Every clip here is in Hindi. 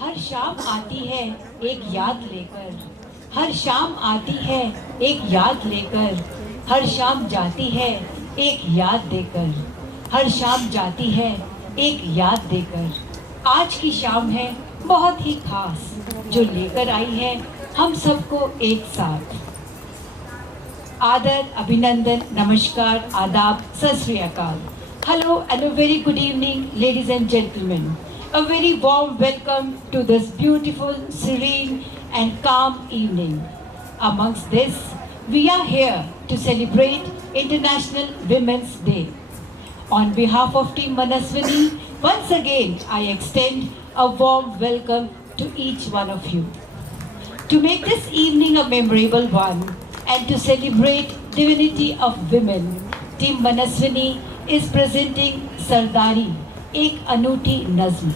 हर शाम आती है एक याद लेकर, हर शाम आती है एक याद लेकर, हर शाम जाती है एक याद देकर, हर शाम जाती है एक याद देकर। आज की शाम है बहुत ही खास, जो लेकर आई है हम सबको एक साथ। आदर, अभिनंदन, नमस्कार, आदाब, सत श्री अकाल। Hello and a very good evening, ladies and gentlemen. A very warm welcome to this beautiful, serene and calm evening. Amongst this, we are here to celebrate International Women's Day. On behalf of Team Manaswini, once again I extend a warm welcome to each one of you. To make this evening a memorable one and to celebrate divinity of women, Team Manaswini is presenting सरदारी, एक अनूठी नज्म।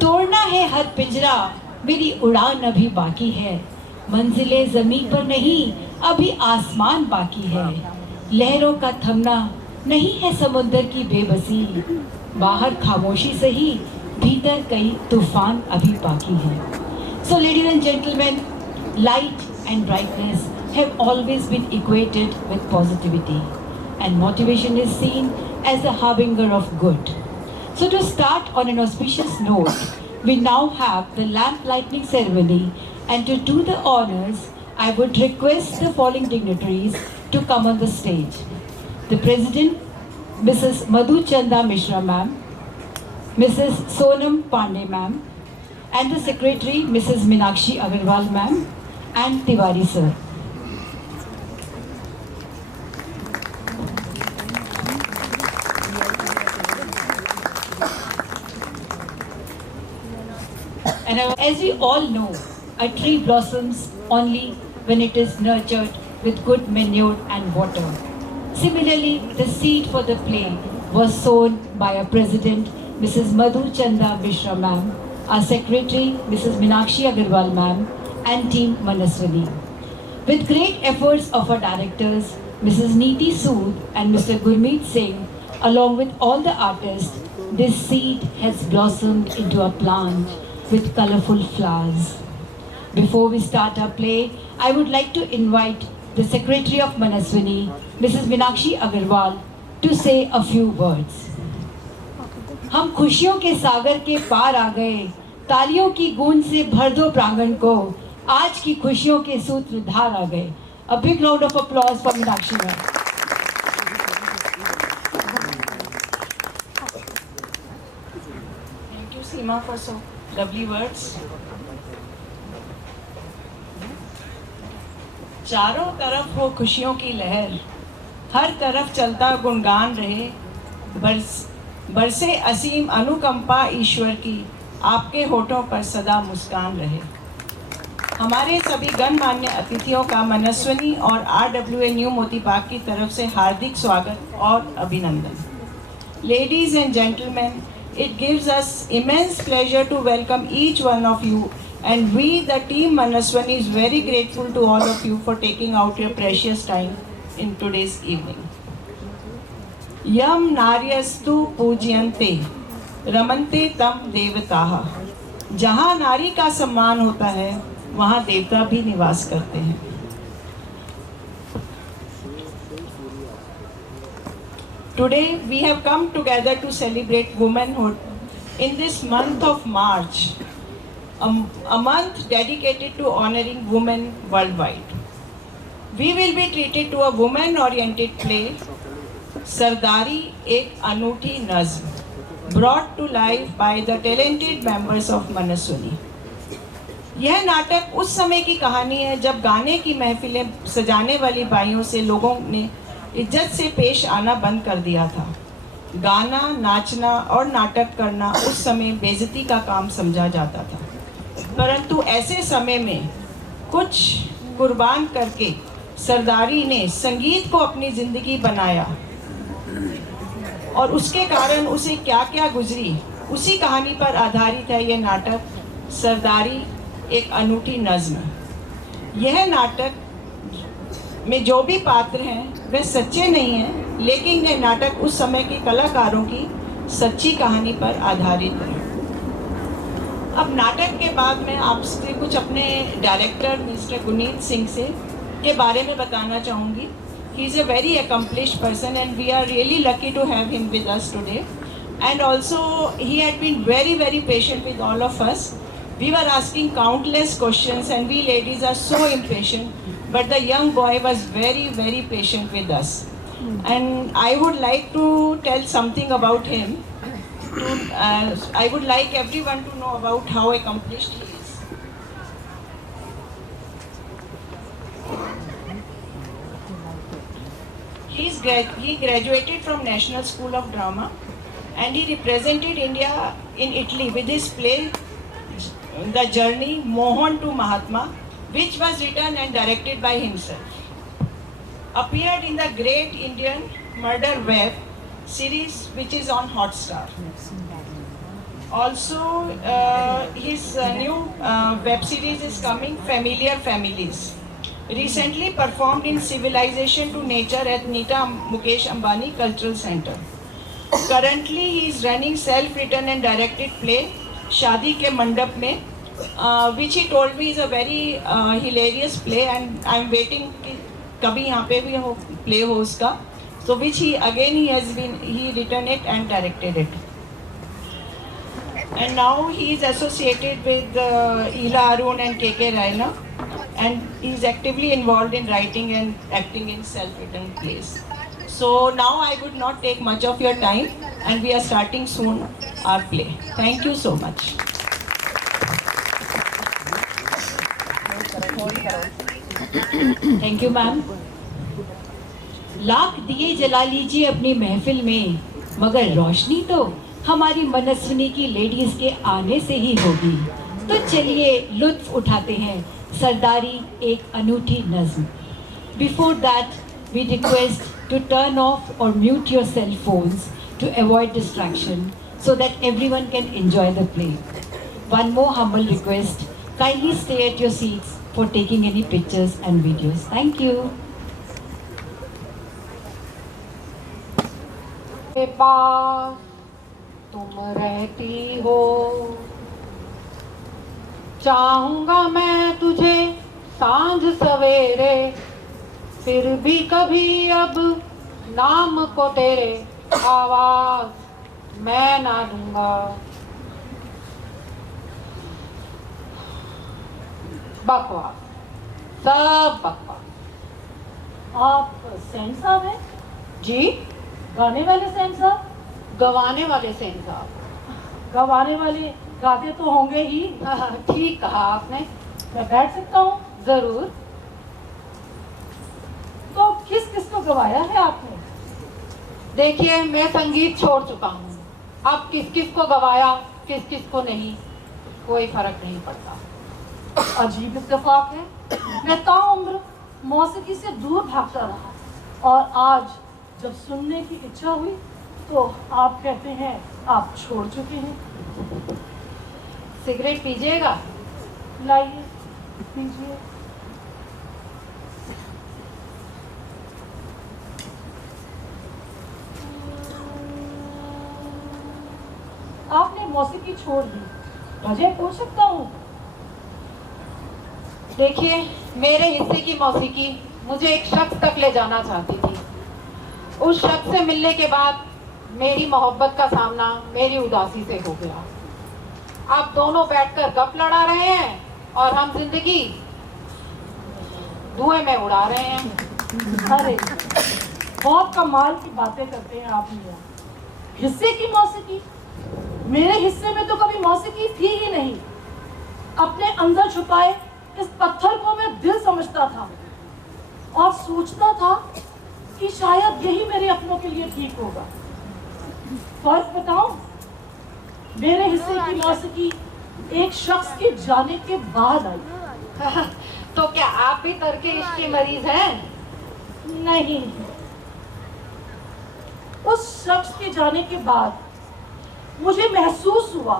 तोड़ना है हर पिंजरा, मेरी उड़ान अभी बाकी है, मंजिले ज़मीन पर नहीं अभी आसमान बाकी है, लहरों का थमना नहीं है समुद्र की बेबसी, बाहर खामोशी सही भीतर कई तूफान अभी बाकी है। So ladies and gentlemen, light and brightness have always been equated with positivity, and motivation is seen as a harbinger of good. So to start on an auspicious note, we now have the lamp lighting ceremony, and to do the honors, I would request the following dignitaries to come on the stage. The President, Mrs. Madhu Chanda Mishra ma'am, Mrs. Sonam Pandey ma'am, and the Secretary, Mrs. Meenakshi Agarwal ma'am, and Tiwari sir. And as we all know, a tree blossoms only when it is nurtured with good manure and water. Similarly, the seed for the play was sown by our President, Mrs. Madhu Chanda Mishra ma'am, our Secretary, Mrs. Meenakshi Agarwal ma'am, and Team Manaswini. With great efforts of our directors, Mrs. Neeti Sood and Mr. Gurmeet Singh, along with all the artists, this seed has blossomed into a plant with colorful flowers. Before we start our play, I would like to invite the Secretary of Manaswini, Mrs. Meenakshi Agarwal, to say a few words. हम खुशियों के सागर के पार आ गए, तालियों की गूंज से भर दो प्रांगण को, आज की खुशियों के सूत्रधार आ गए. A big round of applause for Meenakshi ma'am. Thank you, Seema, for so lovely words. चारों तरफ हो खुशियों की लहर, हर तरफ चलता गुणगान रहे, बरसे असीम अनुकंपा ईश्वर की, आपके होठों पर सदा मुस्कान रहे। हमारे सभी गणमान्य अतिथियों का मनस्विनी और RWA न्यू मोती बाग की तरफ से हार्दिक स्वागत और अभिनंदन। Ladies and gentlemen, it gives us immense pleasure to welcome each one of you, and we, the team Manaswini, is very grateful to all of you for taking out your precious time in today's evening. Yam naryastu पूज्यन्ते रमन्ते तम देवताः। जहाँ नारी का सम्मान होता है, वहाँ देवता भी निवास करते हैं। Today we have come together to celebrate womanhood in this month of March, a month dedicated to honoring women worldwide. We will be treated to a woman-oriented play, Sardari, एक अनूठी नज़्म, brought to life by the talented members of Manaswini. यह नाटक उस समय की कहानी है जब गाने की महफिलें सजाने वाली बाइयों से लोगों ने इज्जत से पेश आना बंद कर दिया था। गाना, नाचना और नाटक करना उस समय बेइज्जती का काम समझा जाता था, परंतु ऐसे समय में कुछ कुर्बान करके सरदारी ने संगीत को अपनी ज़िंदगी बनाया, और उसके कारण उसे क्या क्या गुजरी, उसी कहानी पर आधारित है यह नाटक सरदारी, एक अनूठी नज़्म। यह नाटक में जो भी पात्र हैं वे सच्चे नहीं हैं, लेकिन यह नाटक उस समय के कलाकारों की सच्ची कहानी पर आधारित है। अब नाटक के बाद मैं आपसे कुछ अपने डायरेक्टर मिस्टर गुनीत सिंह से के बारे में बताना चाहूँगी. He is a very accomplished person and we are really lucky to have him with us today. And also he had been very, very patient with all of us. We were asking countless questions and we ladies are so impatient, but the young boy was very, very patient with us. And I would like to tell something about him. I would like everyone to know about how accomplished he is. He graduated from National School of Drama and he represented India in Italy with his play The Journey Mohan to Mahatma, which was written and directed by himself. Appeared in the Great Indian Murder Web series, which is on Hotstar. Also, his new web series is coming, Familiar Families. Recently performed in Civilization to Nature at Nita Mukesh Ambani Cultural Center. Currently, he is running self-written and directed play Shadi Ke Mandap Mein, which he told me is a very hilarious play, and I am waiting कि कभी यहाँ पे भी हो play हो उसका. So which he written it and directed it. And now he is associated with Ila Arun and KK Raina, and he is actively involved in writing and acting in self-written plays. So now I would not take much of your time, and we are starting soon our play. Thank you so much. Thank you ma'am. Lakh दिए जला लीजिए अपनी महफिल में, मगर रोशनी तो हमारी मनस्विनी की लेडीज के आने से ही होगी. तो चलिए लुत्फ उठाते हैं सरदारी एक अनूठी नज्म. Before that we request to turn off or mute your cell phones to avoid distraction so that everyone can enjoy the play. One more humble request, kindly stay at your seats for taking any pictures and videos. Thank you. के पास तुम रहती हो, चाहूंगा मैं तुझे सांझ सवेरे, फिर भी कभी अब नाम को तेरे आवाज मैं ना दूंगा. बकवास, सब बकवास. आप सेन साहब हैं? जी, गाने वाले सेन साहब? गवाने वाले सेन साहब. गवाने वाले गाते तो होंगे ही. ठीक कहा आपने. मैं बैठ सकता हूँ? जरूर. तो किस किस को गवाया है आपने? देखिए, मैं संगीत छोड़ चुका हूँ. अब किस किस को गवाया, किस किस को नहीं, कोई फर्क नहीं पड़ता. अजीब इत्तेफाक है. मैं ताउम्र मौसीकी से दूर भागता रहा और आज जब सुनने की इच्छा हुई तो आप कहते हैं आप छोड़ चुके हैं. सिगरेट पीजिएगा? लाइए पीजिए. आपने मौसीकी छोड़ दी, वजह पूछ सकता हूँ? देखिए, मेरे हिस्से की मौसीकी मुझे एक शख्स तक ले जाना चाहती थी. उस शख्स से मिलने के बाद मेरी मोहब्बत का सामना मेरी उदासी से हो गया. आप दोनों बैठकर गप लड़ा रहे हैं और हम जिंदगी धुएं में उड़ा रहे हैं. अरे बहुत कमाल की बातें करते हैं आप मियां. हिस्से की मौसीकी? मेरे हिस्से में तो कभी मौसीकी थी ही नहीं. अपने अंदर छुपाए इस पत्थर को मैं दिल समझता था और सोचता था कि शायद यही मेरे अपनों के लिए ठीक होगा. फर्क बताऊं, मेरे हिस्से की मौसीकी एक शख्स के जाने के बाद आई. तो क्या आप भी तरके इश्क के मरीज हैं? नहीं, उस शख्स के जाने के बाद मुझे महसूस हुआ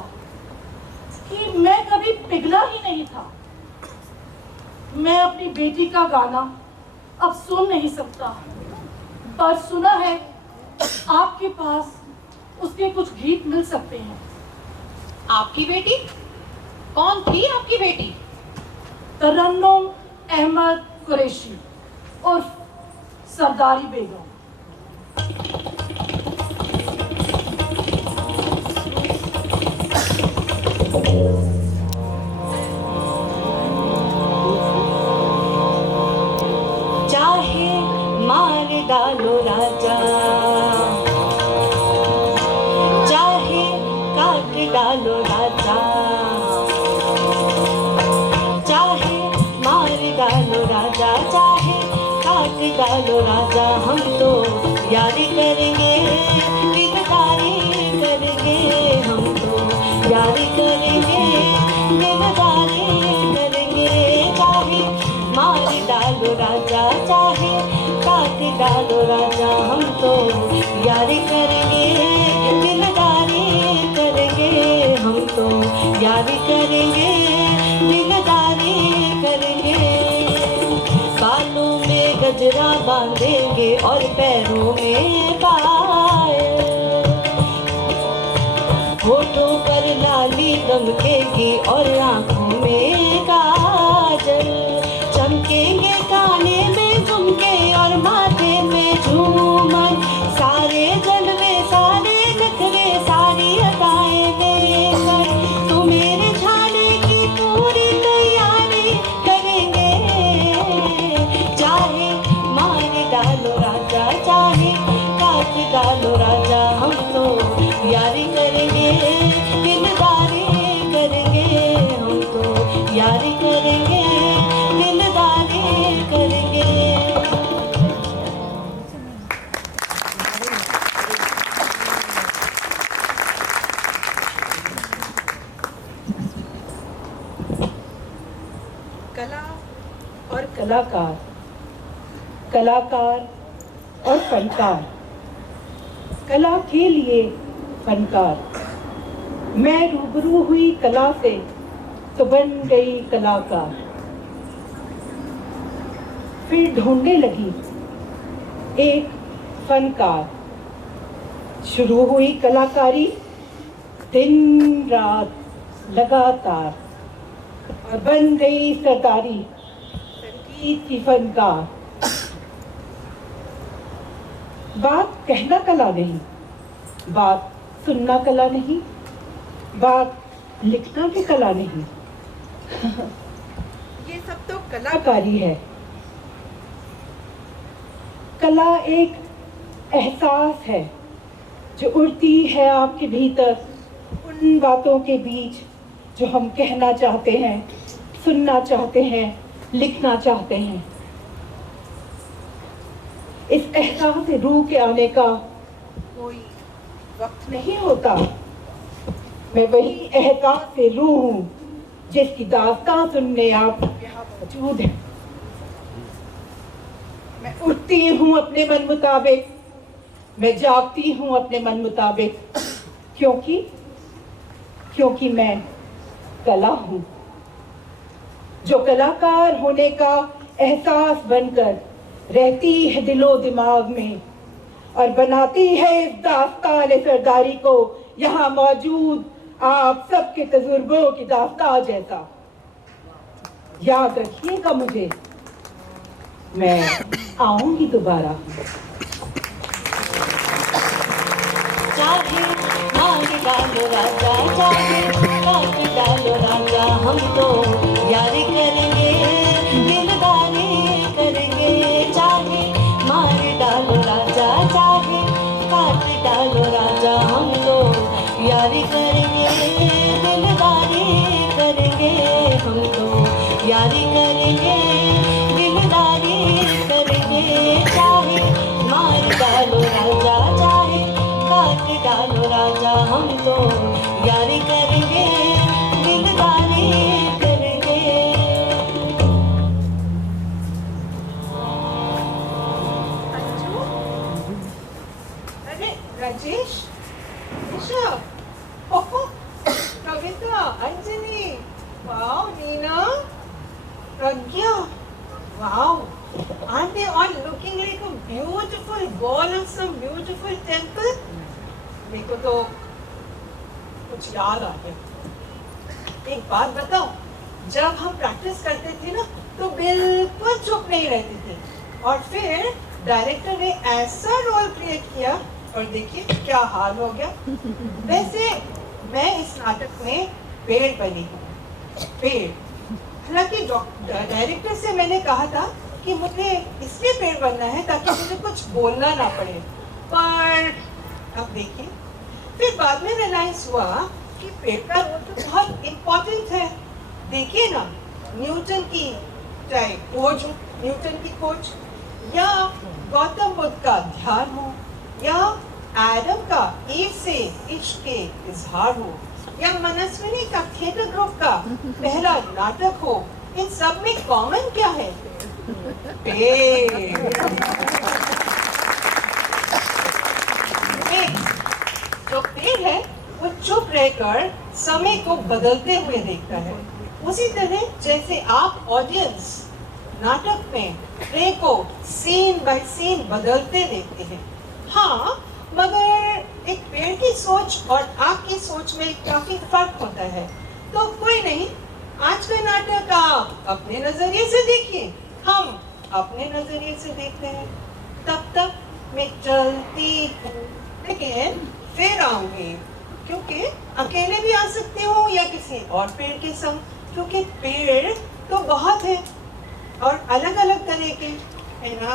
कि मैं कभी पिघला ही नहीं था. मैं अपनी बेटी का गाना अब सुन नहीं सकता, पर सुना है आपके पास उसके कुछ गीत मिल सकते हैं. आपकी बेटी? कौन थी आपकी बेटी? तरन्नुम अहमद कुरैशी उर्फ सरदारी बेगम। चाहे मार डालो राजा, चाहे काट डालो राजा, चाहे मार डालो राजा, चाहे काट डालो राजा, हम तो यारी करेंगे, दिलदारी करेंगे, हम तो यारी करेंगे, दिलदारी करेंगे। चाहे मार डालो राजा, चाहे काट डालो राजा, हम तो यारी करेंगे, दिलदारी करेंगे, हम तो यारी करेंगे, दिलदारी करेंगे। बालों में गजरा बांधेंगे और पैरों में पायल, होठों पर लाली दमकेगी और आंखों में काजल, चमकेंगे काने में झुमके और माथे में झूमर, सारे जलवे सारे नखरे सारी अदाएं लेकर तो मेरे जाने की पूरी तैयारी करेंगे। चाहे मार डालो राजा, चाहे काट डालो राजा, हम तो यारी करेंगे, दिलदारी करेंगे, हम तो यारी करेंगे, दिलदारी करेंगे। कला और कलाकार, कलाकार और फनकार, कला के लिए फनकार। मैं रूबरू हुई कला से तो बन गई कलाकार, फिर ढूंढने लगी एक फनकार। शुरू हुई कलाकारी दिन रात लगातार और बन गई सरदारी संगीत की फनकार। बात कहना कला नहीं, बात सुनना कला नहीं, बात लिखना भी कला नहीं। ये सब तो कलाकारी है। कला एक एहसास है जो उड़ती है आपके भीतर, उन बातों के बीच जो हम कहना चाहते हैं, सुनना चाहते हैं, लिखना चाहते हैं। इस एहसास से रूह के आने का कोई वक्त नहीं होता। मैं वही एहसास से रूह हूँ जिसकी दास्तां सुनने आप यहाँ मौजूद हैं। मैं उठती हूँ अपने मन मुताबिक, मैं जागती हूँ अपने मन मुताबिक, क्योंकि मैं कला हूँ जो कलाकार होने का एहसास बनकर रहती है दिलो दिमाग में और बनाती है इस दास्तान सरदारी को यहाँ मौजूद आप सबके तजुर्बों की दास्तान जैसा। याद रखिएगा मुझे, मैं आऊंगी दोबारा। चाहे मार डालो राजा, चाहे काट डालो राजा, हम तो यारी करेंगे, दिलदारी करेंगे। चाहे मार डालो राजा, चाहे काट डालो राजा, हम तो यारी करेंगे, दिलदारी करेंगे, हम तो यारी करेंगे, दिलदारी करेंगे। चाहे मार डालो राजा, चाहे काट डालो राजा, हम तो यारी करेंगे, दिलदारी करेंगे। अरे Rajesh, Rishabh, Kavita, Anjani, wow, Neena, Pragya, wow, aren't they all looking like a beautiful ball of some beautiful temple? मेरे को तो कुछ याद आ गया। एक बात बताओ, जब हम प्रैक्टिस करते थे ना तो बिल्कुल चुप नहीं रहते थे, और फिर डायरेक्टर ने ऐसा रोल क्रिएट किया और देखिए क्या हाल हो गया। वैसे मैं इस नाटक में पेड़ बनी हूँ, पेड़। हालांकि डायरेक्टर से मैंने कहा था कि मुझे इसलिए पेड़ बनना है ताकि मुझे कुछ बोलना ना पड़े, पर अब देखिए फिर बाद में रियलाइज हुआ कि पेड़ का रोल तो बहुत इम्पोर्टेंट है। देखिए ना, न्यूटन की चाहे खोज, न्यूटन की खोज, या गौतम बुद्ध का ध्यान हो, या एडम का ईव से इश्क के इजहार हो, या मनस्विनी का थिएटर ग्रुप का पहला नाटक हो, इन सब में कॉमन क्या है? पेड़। जो पेड़ है वो चुप रहकर समय को बदलते हुए देखता है। उसी तरह जैसे आप ऑडियंस नाटक में प्ले को सीन बाय सीन बदलते देखते हैं। हाँ, मगर एक पेड़ की सोच और आपकी सोच में काफी फर्क होता है। तो कोई नहीं, आज का नाटक आप अपने नजरिए से देखिए, हम अपने नजरिए से देखते हैं। तब तक मैं चलती हूँ, लेकिन फिर आऊंगी, क्योंकि अकेले भी आ सकते हो या किसी और पेड़ के संग, क्योंकि पेड़ तो बहुत है और अलग अलग तरह के, है ना?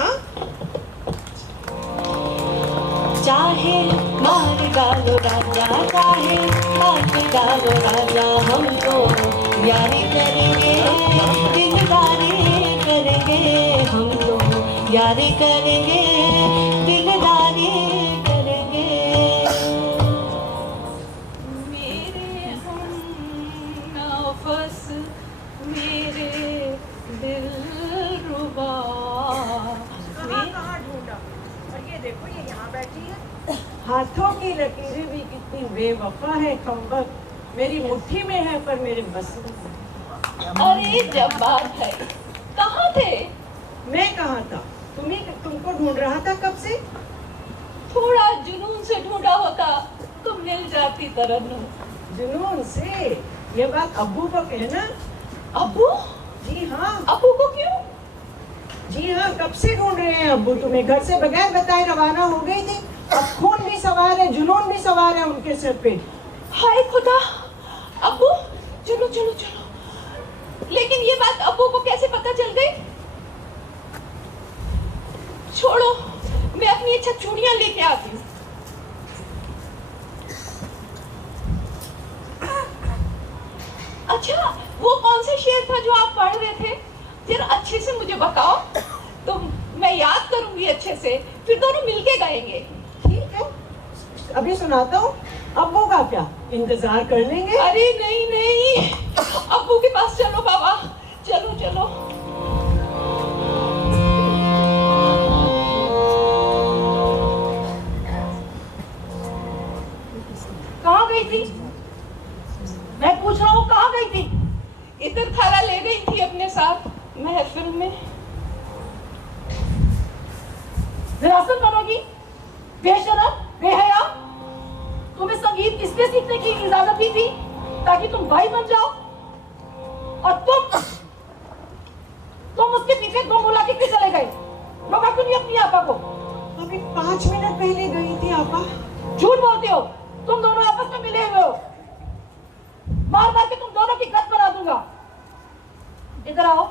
चाहे मार डालो राजा, चाहे काट डालो राजा, हम तो यारी करेंगे, दिलदारी करेंगे, हम तो यारी करेंगे, दिलदारी करेंगे। मेरे हम नफस, मेरे दिलरुबा। कहाँ ढूंढा? और ये देखो, ये यहाँ बैठी है। हाथों की लकीरें भी कितनी बेवफा है खंबर, मेरी मुट्ठी में है पर मेरे बस में। अरे जब बात है, कहाँ थे? मैं कहाँ था? तुमको ढूंढ रहा था कब से। थोड़ा जुनून से ढूंढा होता तो मिल जाती तरन्नुम। जुनून से? ये बात अब्बू को कहना। अब्बू? जी हाँ। अब्बू को क्यों? जी हाँ, कब से ढूंढ रहे हैं अब्बू तुम्हें। घर से बगैर बताए रवाना हो गई थी। अब खून भी सवार है, जुनून भी सवार है उनके सिर पे। हाय खुदा, अब्बू चलो चलो चलो। लेकिन ये बात अब्बू को कैसे पता चल गई? छोड़ो, मैं अपनी अच्छा चूड़ियां लेके आती हूँ। अच्छा, वो कौन सा शेर था जो आप पढ़ रहे थे? जरा अच्छे से मुझे बताओ तो मैं याद करूंगी अच्छे से, फिर दोनों मिलके गाएंगे। ठीक है, अभी सुनाता हूँ। अब्बू का क्या इंतजार कर लेंगे? अरे नहीं नहीं, अब्बू के पास चलो बाबा, चलो चलो। कहाँ गई थी? मैं पूछ रहा हूँ, कहाँ गई थी? इधर थाला ले गई थी अपने साथ महफिल में। विरासत बनोगी? बेशरम, बेहया। तुम्हें संगीत किसने सीखने की इजाजत दी थी? ताकि तुम भाई बन जाओ। और तुम उसके पीछे दो बुला के क्यों चले गए? रोका क्यों नहीं अपनी आपा को? अभी 5 मिनट पहले गई थी आपा। झूठ बोलते हो, तुम दोनों आपस में मिले हुए हो। मार मार के तुम दोनों की गत बना दूंगा। इधर आओ,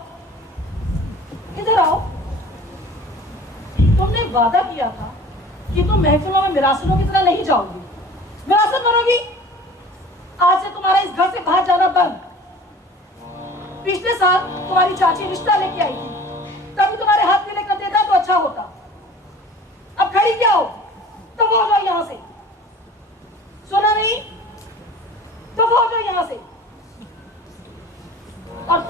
इधर आओ। तुमने वादा किया था कि तुम महफिलों में मिरासलों की तरह नहीं जाओगी, विरासत बनोगी। आज से तुम्हारा इस घर से बाहर जाना बंद। पिछले साल तुम्हारी चाची रिश्ता लेके आई थी, तभी तुम्हारे हाथ में लेकर देता तो अच्छा होता। अब खड़ी क्या हो? तब हो जाओ यहाँ से। सुना नहीं? तब हो जाओ यहाँ से। और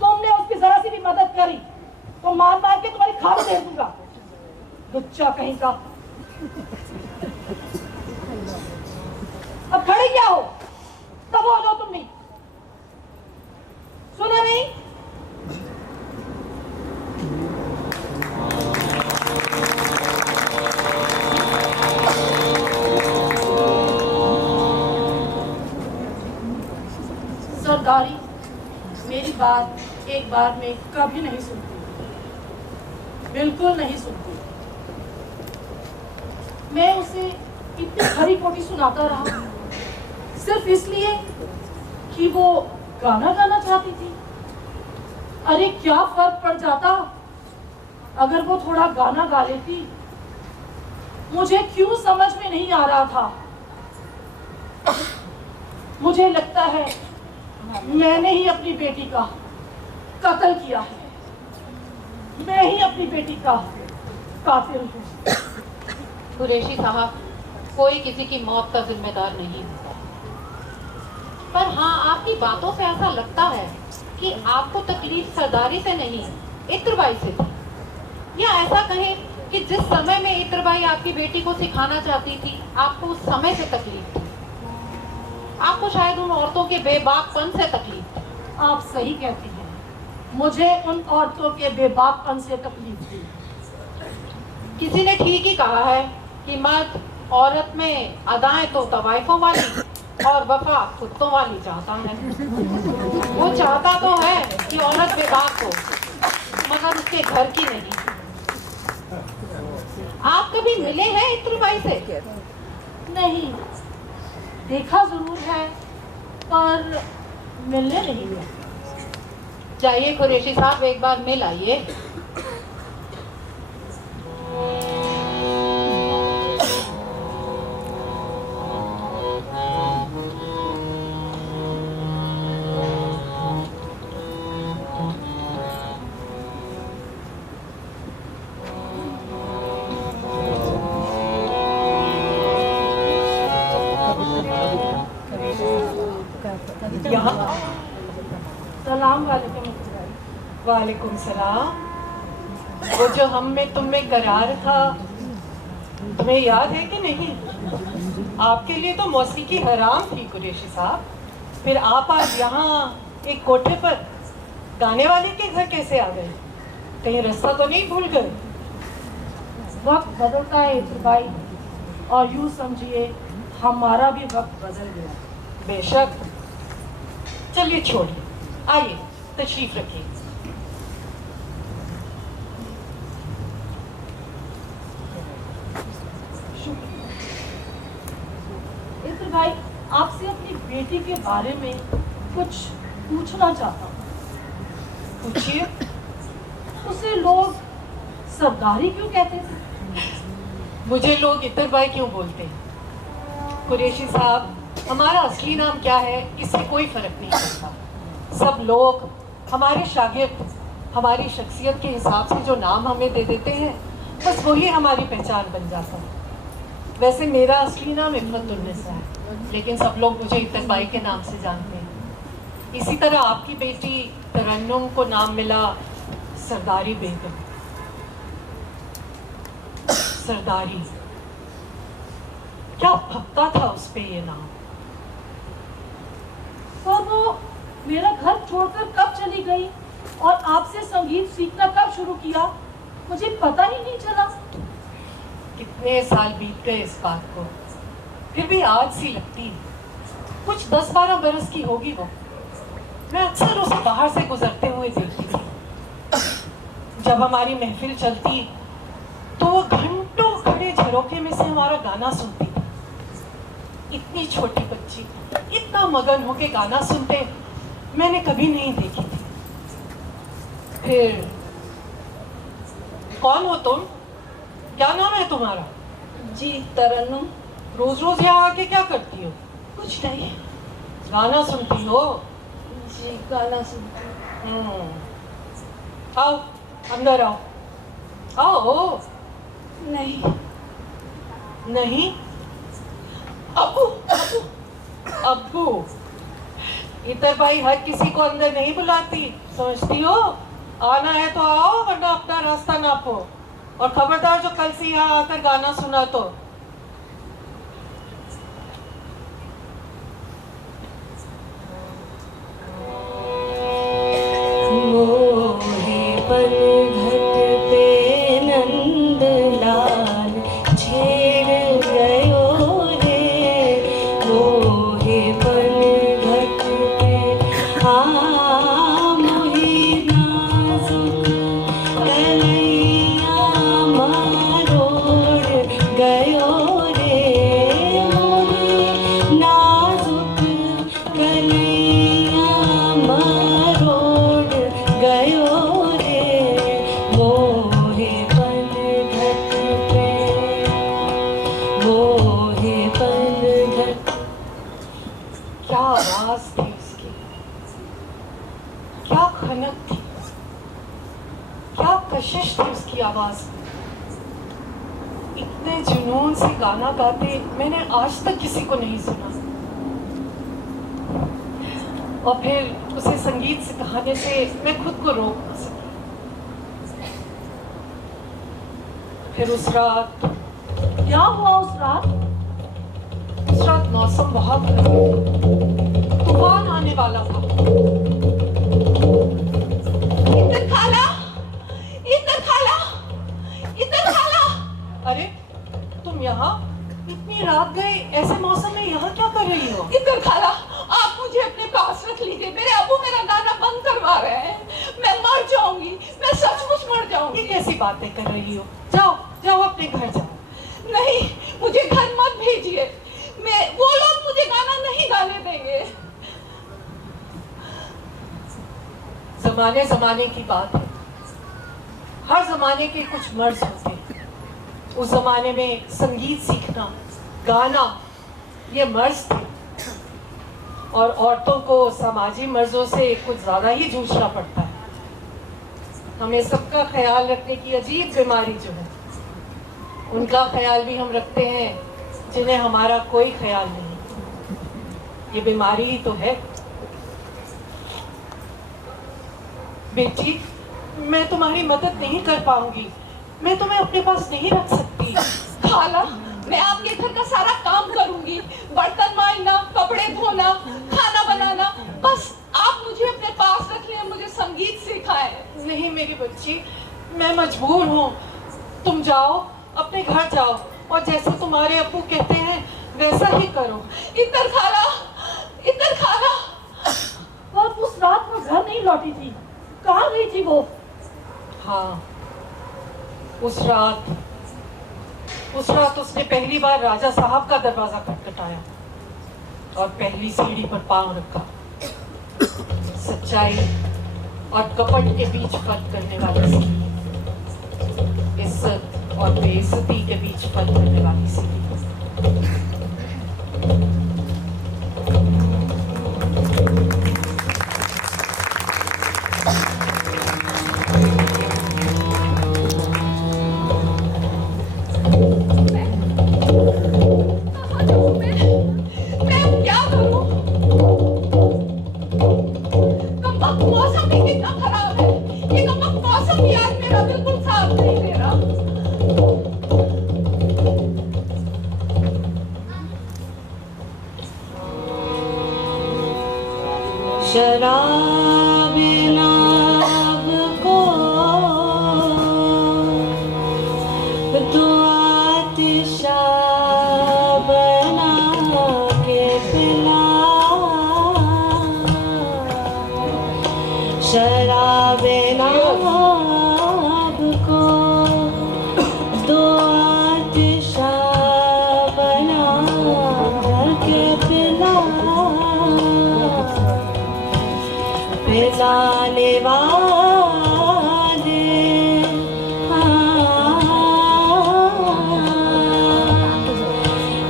तुमने उसकी जरा सी भी मदद करी तो मार मार के तुम्हारी खाल दे दूंगा। लुच्चा कहीं का। अब खड़े क्या हो? तब हो जाओ तुम नहीं। सुना नहीं? दरबार में कभी नहीं सुनती, बिल्कुल नहीं सुनती। मैं उसे इतनी खरी खोटी सुनाता रहा सिर्फ इसलिए कि वो गाना गाना चाहती थी। अरे क्या फर्क पड़ जाता अगर वो थोड़ा गाना गा लेती। मुझे क्यों समझ में नहीं आ रहा था। मुझे लगता है मैंने ही अपनी बेटी का कत्ल किया है। मैं ही अपनी बेटी का कातिल हूँ। कुरैशी साहब, कोई किसी की मौत का जिम्मेदार नहीं होता, पर हाँ, आपकी बातों से ऐसा लगता है कि आपको तकलीफ सरदारी से नहीं, इत्रबाई से थी। या ऐसा कहें कि जिस समय में इत्रबाई आपकी बेटी को सिखाना चाहती थी, आपको उस समय से तकलीफ थी। आपको शायद उन औरतों के बेबाकपन से तकलीफ थी। आप सही कहती हैं, मुझे उन औरतों के बेबाकपन से तकलीफ थी। किसी ने ठीक ही कहा है कि मर्द औरत में अदाएं तो तवाइफों वाली और वफा कुत्तों वाली चाहता है। वो चाहता तो है कि औरत बेबाक हो, मगर उसके घर की नहीं। आप कभी मिले हैं इत्रबाई से? नहीं, देखा जरूर है पर मिलने नहीं गया। जाइए कुरैशी साहब, एक बार मिल आइए। यहाँ सलाम वालेकुम। वालेकुम सलाम। वो जो हम में तुम में करार था, तुम्हें याद है कि नहीं? आपके लिए तो मौसीकी हराम थी कुरैशी साहब। फिर आप आज यहाँ एक कोठे पर गाने वाले के घर कैसे आ गए? कहीं रास्ता तो नहीं भूल गए? वक्त बदलता है इत्रबाई, और यूं समझिए हमारा भी वक्त बदल गया। बेशक। चलिए छोड़िए, आइए तशरीफ रखिए। इत्रबाई, आपसे अपनी बेटी के बारे में कुछ पूछना चाहता हूँ। पूछिए। उसे लोग सरदारी क्यों कहते थे? मुझे लोग इत्रबाई क्यों बोलते हैं? कुरैशी साहब, हमारा असली नाम क्या है इससे कोई फर्क नहीं पड़ता। सब लोग हमारे शागिर्द हमारी शख्सियत के हिसाब से जो नाम हमें दे देते हैं, बस वही हमारी पहचान बन जाता है। वैसे मेरा असली नाम इफ़्फ़तुन्निसा है, लेकिन सब लोग मुझे इत्रबाई के नाम से जानते हैं। इसी तरह आपकी बेटी तरन्नुम को नाम मिला सरदारी बेगम। सरदारी, क्या भक्ता था उस पे ये नाम। और वो मेरा घर छोड़कर कब चली गई और आपसे संगीत सीखना कब शुरू किया, मुझे पता ही नहीं चला। कितने साल बीत गए इस बात को, फिर भी आज सी लगती है। कुछ 10-12 बरस की होगी वो। मैं अक्सर उसे बाहर से गुजरते हुए देखती थी। जब हमारी महफिल चलती तो वो घंटों खड़े झरोखे में से हमारा गाना सुनती थी। इतनी छोटी बच्ची इतना मगन होके गाना सुनते मैंने कभी नहीं देखी थी। फिर कौन हो तुम? क्या नाम है तुम्हारा? जी तरन्नुम। रोज रोज यहाँ आके क्या करती हो? कुछ नहीं गाना सुनती हो? जी, गाना सुनती। आओ अंदर आओ। आओ। नहीं नहीं? अब्बू अब्बू अब्बू। इत्रबाई हर किसी को अंदर नहीं बुलाती, समझती हो? आना है तो आओ, वरना अपना रास्ता नापो। और खबरदार जो कल से यहाँ आकर गाना सुना तो। मोहे पनघट पे नंदलाल छेड़ गयो रे। मोहे पनघट पे हाँ मोहे ना इतने जुनून से गाना गाते मैंने आज तक किसी को नहीं सुना। और फिर उसे संगीत सिखाने से मैं खुद को रोक ना सकी। फिर उस रात क्या हुआ उस रात? मौसम बहुत खराब, तूफान आने वाला था। इधर खाला, इधर खाला, इधर खाला। अरे तुम यहाँ इतनी रात गए, ऐसे मौसम में यहाँ क्या कर रही हो? इधर खाला, आप मुझे अपने पास रख लीजिए। मेरे अबू मेरा गाना बंद करवा रहे हैं। मैं मर जाऊंगी, मैं सचमुच मर जाऊंगी। ये कैसी बातें कर रही हो? जाओ जाओ अपने घर जाओ। नहीं, मुझे घर मत भेजिए। वो लोग मुझे गाना नहीं गाने देंगे। जमाने जमाने की बात है, हर जमाने के कुछ मर्ज होते हैं। उस जमाने में संगीत सीखना, गाना, ये मर्ज थे और औरतों को सामाजिक मर्जों से कुछ ज्यादा ही जूझना पड़ता है। हमें सबका ख्याल रखने की अजीब बीमारी जो है, उनका ख्याल भी हम रखते हैं जिन्हें हमारा कोई ख्याल नहीं। ये बीमारी ही तो है। बेटी, मैं तुम्हारी मदद नहीं कर पाऊंगी, मैं तुम्हें अपने पास नहीं रख सकती। खाला, मैं आपके घर का सारा काम करूंगी, बर्तन मांजना, कपड़े धोना, खाना बनाना। बस आप मुझे अपने पास रख लें, मुझे संगीत सिखाएं। नहीं मेरी बच्ची, मैं मजबूर हूँ। तुम जाओ, अपने घर जाओ और जैसे तुम्हारे अब्बू कहते हैं वैसा ही करो। इधर खाला, इधर खाला। और उस रात वो घर नहीं लौटी थी, कहाँ गई थी वो? हाँ, उस रात उसने पहली बार राजा साहब का दरवाजा खटखटाया और पहली सीढ़ी पर पांव रखा। सच्चाई और कपट के बीच फर्क करने वाली सीढ़ी, इज्जत और बेइज्जती के बीच फर्क करने वाली सीढ़ी। मैं क्या करूं? कमबख्त मौसम भी कितना खराब है। ये कमबख्त मौसम भी आज मेरा बिल्कुल साथ नहीं दे रहा। शराब नाब को तू आतिशा बना के पिला, शराब नाब को तू आतिशा बना के पिला, पिलाने वाले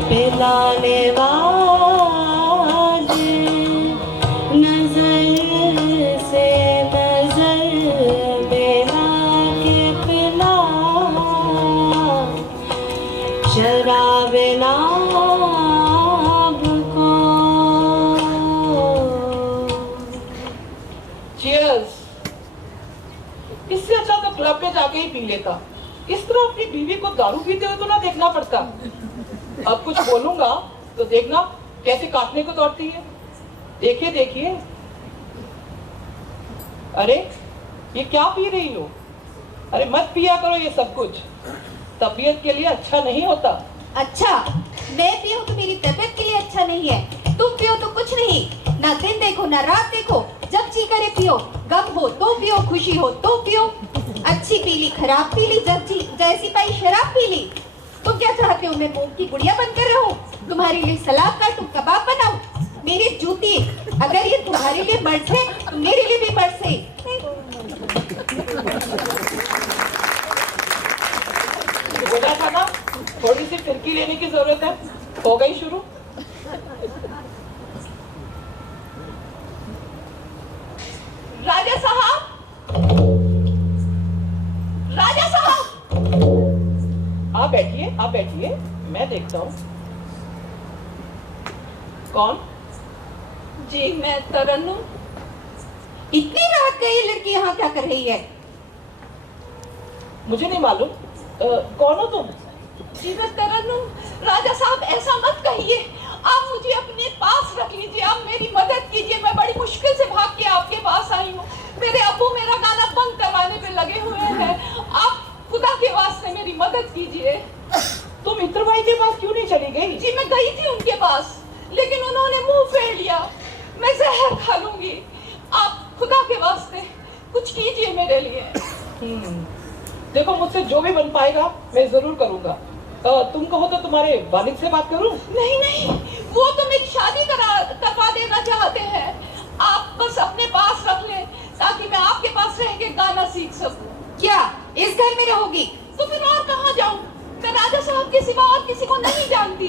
पिलाने वाले नजर से नजर मिला के पिला, शराब नाब को। Cheers! इससे अच्छा तो क्लब में जाके ही पी लेता। इस तरह अपनी बीवी को दारू पीते हुए तो ना देखना पड़ता। अब कुछ बोलूंगा तो देखना कैसे काटने को दौड़ती है। देखिए देखिए। अरे ये क्या पी रही हो? अरे मत पिया करो ये सब कुछ, तबीयत के लिए अच्छा नहीं होता। अच्छा, मैं पीऊं तो मेरी तबीयत के लिए अच्छा नहीं है, तुम पियो तो कुछ नहीं। ना दिन देखो ना रात देखो, जब जी करे पियो, गम हो तो पियो, खुशी हो तो पियो। अच्छी पी ली, खराब पी ली, जब जी जैसी पाई शराब पी ली। तुम क्या चाहते हो, मैं मूंग की गुड़िया बनकर रहूं? तुम्हारे लिए सलाद काटूं, कबाब बनाऊं? मेरी जूती, अगर ये तुम्हारे लिए मर्ज है तो मेरे लिए भी मर्ज है। बोला था ना, थोड़ी सी फिरकी लेने की जरूरत है। हो गई शुरू। राजा साहब, राजा साहब। आप आप बैठिए, मैं देखता हूँ। कौन? जी मैं तरन्नुम। इतनी रात गई लड़की यहाँ क्या कर रही है? मुझे नहीं मालूम। कौन हो तुम? जी मैं तरन्नुम। राजा साहब ऐसा मत कहिए, आप मुझे अपने पास रख लीजिए, आप मेरी मदद कीजिए। मैं बड़ी मुश्किल से भाग के आपके पास आई हूँ। मेरे अब्बू मेरा गाना बंद करवाने पे लगे हुए हैं। आप खुदा के वास्ते मेरी मदद कीजिए। तुम मित्रबाई के पास क्यों नहीं चली गई? जी मैं गई थी उनके पास, लेकिन उन्होंने मुंह फेर लिया। मैं जहर खा लूंगी। आप खुदा के वास्ते कुछ कीजिए मेरे लिए। देखो, मुझसे जो भी बन पाएगा मैं जरूर करूंगा। तुम कहो तो तुम्हारे वालिद से बात करूं? नहीं, वो तो मेरी शादी करवा देना चाहते हैं। आप बस अपने पास रख लें ताकि मैं आपके पास रह के गाना सीख सकूं। क्या इस घर में रहोगी? तो फिर और कहाँ जाऊं? मैं राजा साहब के सिवा और किसी को नहीं जानती।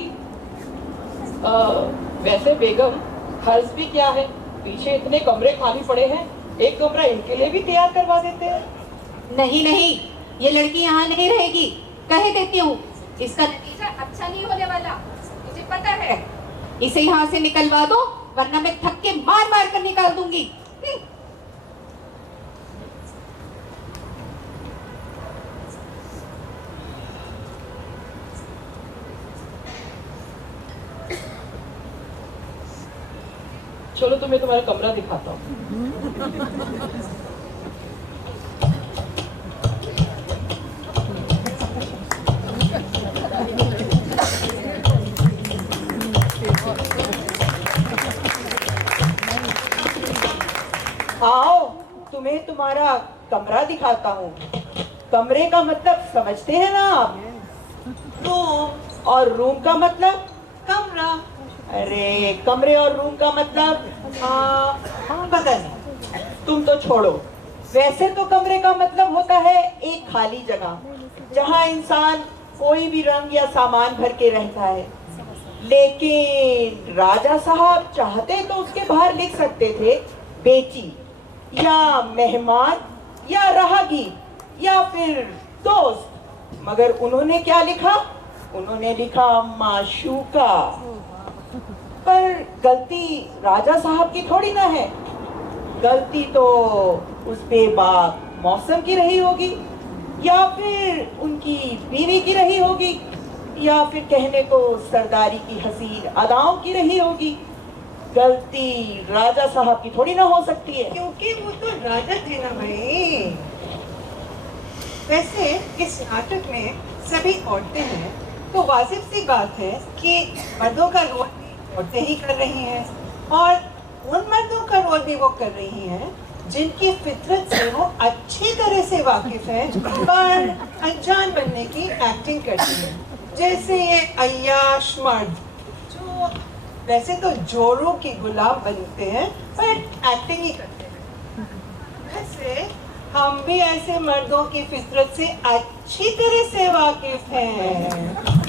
वैसे बेगम, हर्ज भी क्या है, पीछे इतने कमरे खाली पड़े हैं, एक कमरा इनके लिए भी तैयार करवा देते हैं। नहीं, ये लड़की यहाँ नहीं रहेगी, कह देती हूँ। इसका नतीजा अच्छा नहीं होने वाला, मुझे पता है। इसे यहाँ से निकलवा दो, वरना मैं थक के मार मार कर निकाल दूंगी। चलो तुम्हें तुम्हारा कमरा दिखाता हूँ। आओ, तुम्हें तुम्हारा कमरा दिखाता हूँ। कमरे का मतलब समझते हैं ना आप? रूम। और रूम का मतलब? कमरा। अरे, कमरे और रूम का मतलब पता नहीं, तुम तो छोड़ो। वैसे तो कमरे का मतलब होता है एक खाली जगह, जहाँ इंसान कोई भी रंग या सामान भर के रहता है। लेकिन राजा साहब चाहते तो उसके बाहर लिख सकते थे बेटी या मेहमान या राहगीर या फिर दोस्त, मगर उन्होंने क्या लिखा? उन्होंने लिखा माशूका। पर गलती राजा साहब की थोड़ी ना है, गलती तो उस बेबाक मौसम की रही होगी, या फिर उनकी बीवी की रही होगी, या फिर कहने को सरदारी की हसीन अदाओं की रही होगी। गलती राजा साहब की थोड़ी ना हो सकती है, क्योंकि वो तो राजा थे ना भाई। वैसे इस नाटक में सभी औरतें हैं, तो वाजिब सी बात है कि मर्दों का रोल भी औरतें ही कर रही हैं, और उन मर्दों का रोल भी वो कर रही हैं जिनकी फितरत से वो अच्छी तरह से वाकिफ है, पर अनजान बनने की एक्टिंग करती हैं। जैसे ये अय्याश मर्द जो वैसे तो जोरों के गुलाम बनते हैं पर एक्टिंग ही करते हैं। वैसे हम भी ऐसे मर्दों की फितरत से अच्छी तरह से वाकिफ हैं।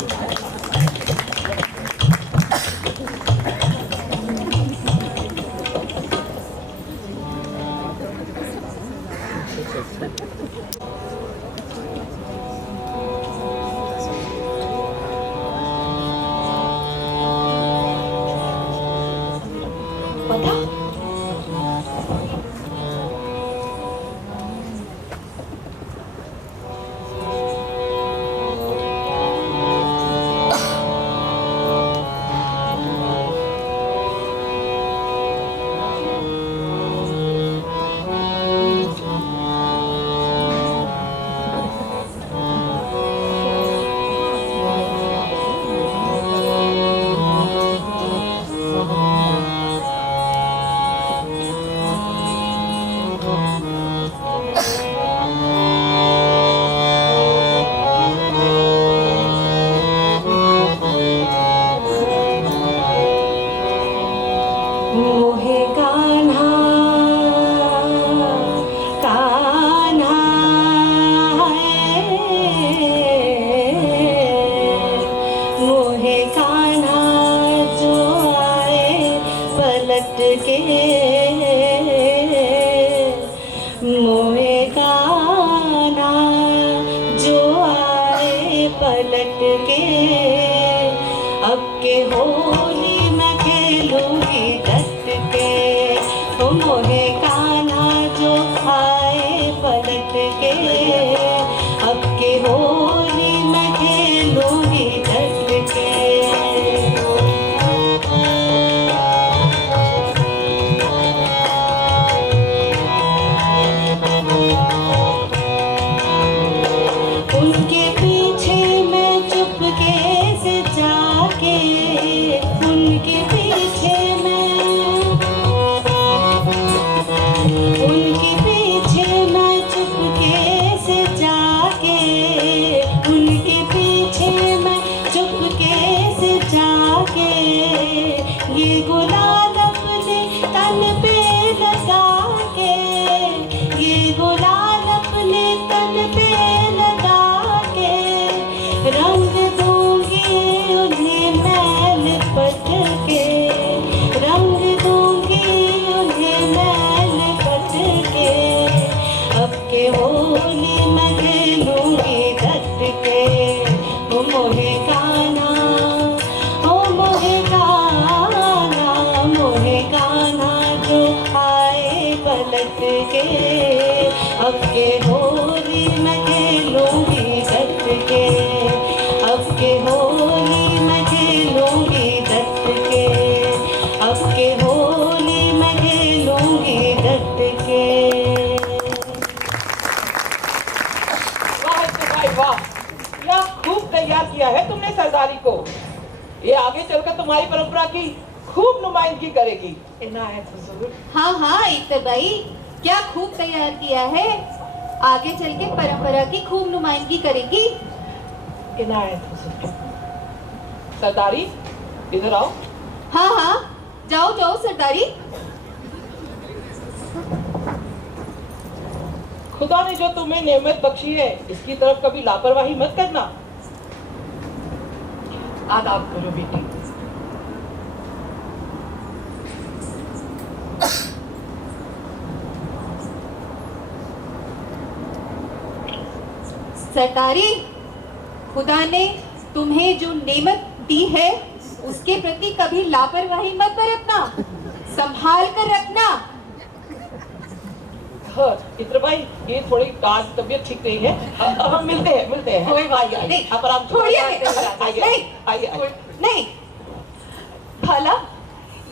के, अब के होली मैं खेलूंगी डट के, ओ मोहे कान्हा जो आए पलट के, अब के होली मैं खेलूंगी डट के। उनके पीछे मैं चुपके से जाके, उनके पीछे मैं चुपके से जाके, उनके पीछे मैं चुपके से जाके, ये गुलाल अपने तन पे लगा के, ये गुलाल अपने तन पे लगा के, रंग दूंगी उन्हें मैं लिपट के, रंग दूंगी उन्हें मैं लिपट के, अब के होली मैं खेलूंगी डट के, ओ मोहे कान्हा, ओ मोहे कान्हा, मोहे कान्हा जो आए पलट के, अब के होली मैं खेलूंगी डट के, अब के होली मैं खेलूंगी डट के, अब के होली मैं खेलूंगी डट के। वाह भाई वाह, क्या खूब तैयार किया है तुमने सरदारी को। ये आगे चलकर तुम्हारी परंपरा की खूब नुमाइंदगी करेगी। इनायत हुजूर। हाँ हाँ इफ्तर भाई, क्या खूब तैयार किया है, आगे चल के परंपरा की खूब नुमाइंदगी करेगी। इनायत हुजूर। सरदारी इधर आओ। हाँ हाँ जाओ जाओ सरदारी। खुदा ने जो तुम्हें नेमत बख्शी है, इसकी तरफ कभी लापरवाही मत करना। आदाब करो बेटी। सरदारी, खुदा ने तुम्हें जो नेमत दी है उसके प्रति कभी लापरवाही मत बरतना, संभाल कर रखना। इत्र भाई, ये थोड़ी आज तबीयत ठीक नहीं है, हम मिलते हैं। कोई बात नहीं, नहीं। खाला,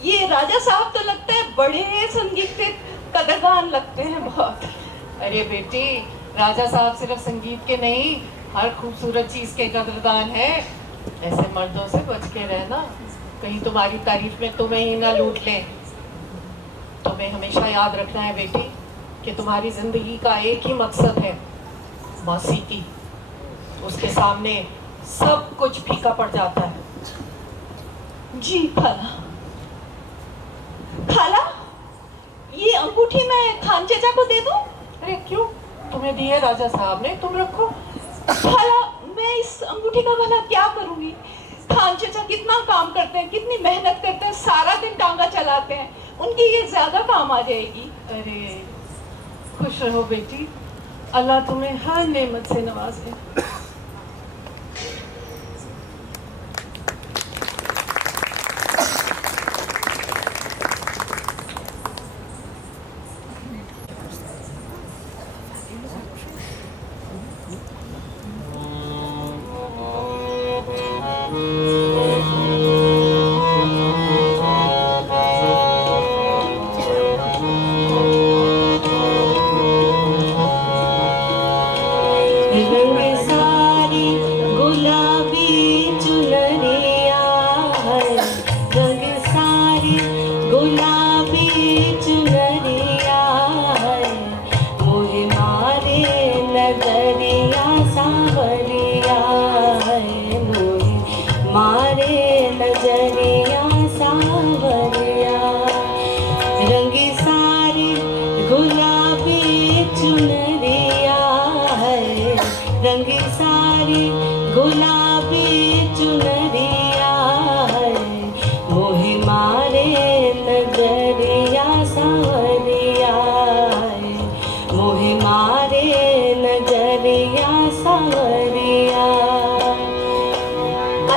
ये राजा साहब तो लगता है बड़े संगीत के कदरदान लगते हैं बहुत। अरे बेटी, राजा साहब सिर्फ संगीत के नहीं, हर खूबसूरत चीज के कदरदान है। ऐसे मर्दों से बच के रहना, कहीं तुम्हारी तारीफ में तुम्हें ही ना लूट लें। तुम्हें हमेशा याद रखना है बेटी कि तुम्हारी जिंदगी का एक ही मकसद है, मौसीकी। उसके सामने सब कुछ फीका पड़ जाता है। जी खाला। खाला, ये अंगूठी मैं खान चचा को दे दूं? अरे क्यों, तुम्हें दी है राजा साहब ने, तुम रखो। खाला, मैं इस अंगूठी का भला क्या करूंगी? खान चचा कितना काम करते हैं, कितनी मेहनत करते हैं, सारा दिन टांगा चलाते हैं, उनकी ये ज्यादा काम आ जाएगी। अरे खुश रहो बेटी, अल्लाह तुम्हें हर नेमत से नवाजे।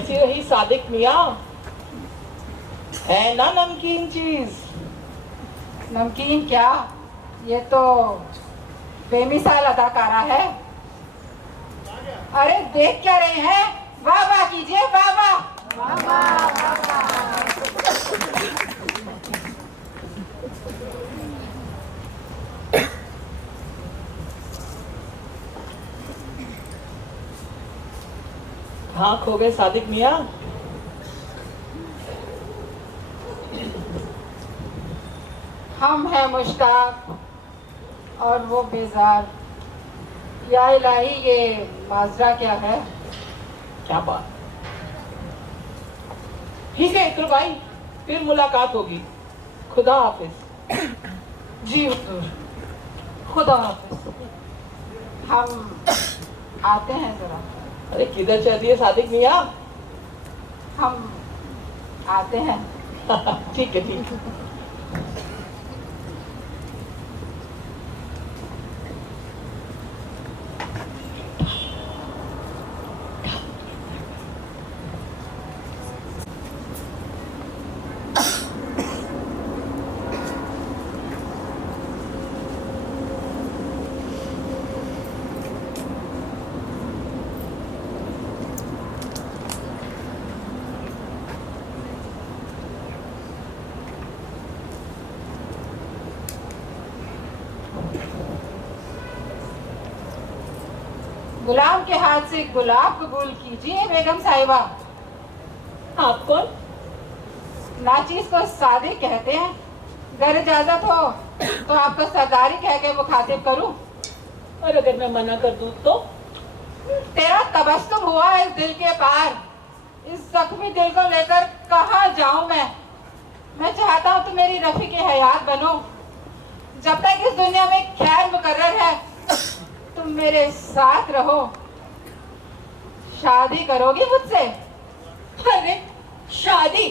कैसी रही सादिक मियाँ? है ना नमकीन चीज? नमकीन क्या, ये तो बेमिसाल अदाकारा है। अरे देख क्या रहे हैं, वाह वाह कीजिए, वाह वाह। कहाँ खो गए सादिक मियाँ? हम हैं मुश्ताक और वो बेजार। या इलाही, ये माजरा क्या है? क्या बात? ठीक है इकरू भाई, फिर मुलाकात होगी। खुदा हाफिज। जी हुजूर, खुदा हाफिज। हम आते हैं जरा। अरे किधर चल रही है सादिक मियाँ? हम आते हैं। ठीक है ठीक है। गुलाम के हाथ से गुलाब कबूल कीजिए बेगम साहिबा। आप कौन? नाचीज को सादिक कहते हैं। अगर इजाजत हो तो आपको सरदारी कह के मुखातिब करूं। और अगर मैं मना कर दूं तो? तेरा तबस्सुम हुआ इस दिल के पार, इस जख्मी दिल को लेकर कहाँ जाऊं मैं चाहता हूं तुम मेरी रफीक हयात बनो। जब तक इस दुनिया में खैर मुकर्रर है तुम मेरे साथ रहो। शादी करोगी मुझसे? अरे शादी?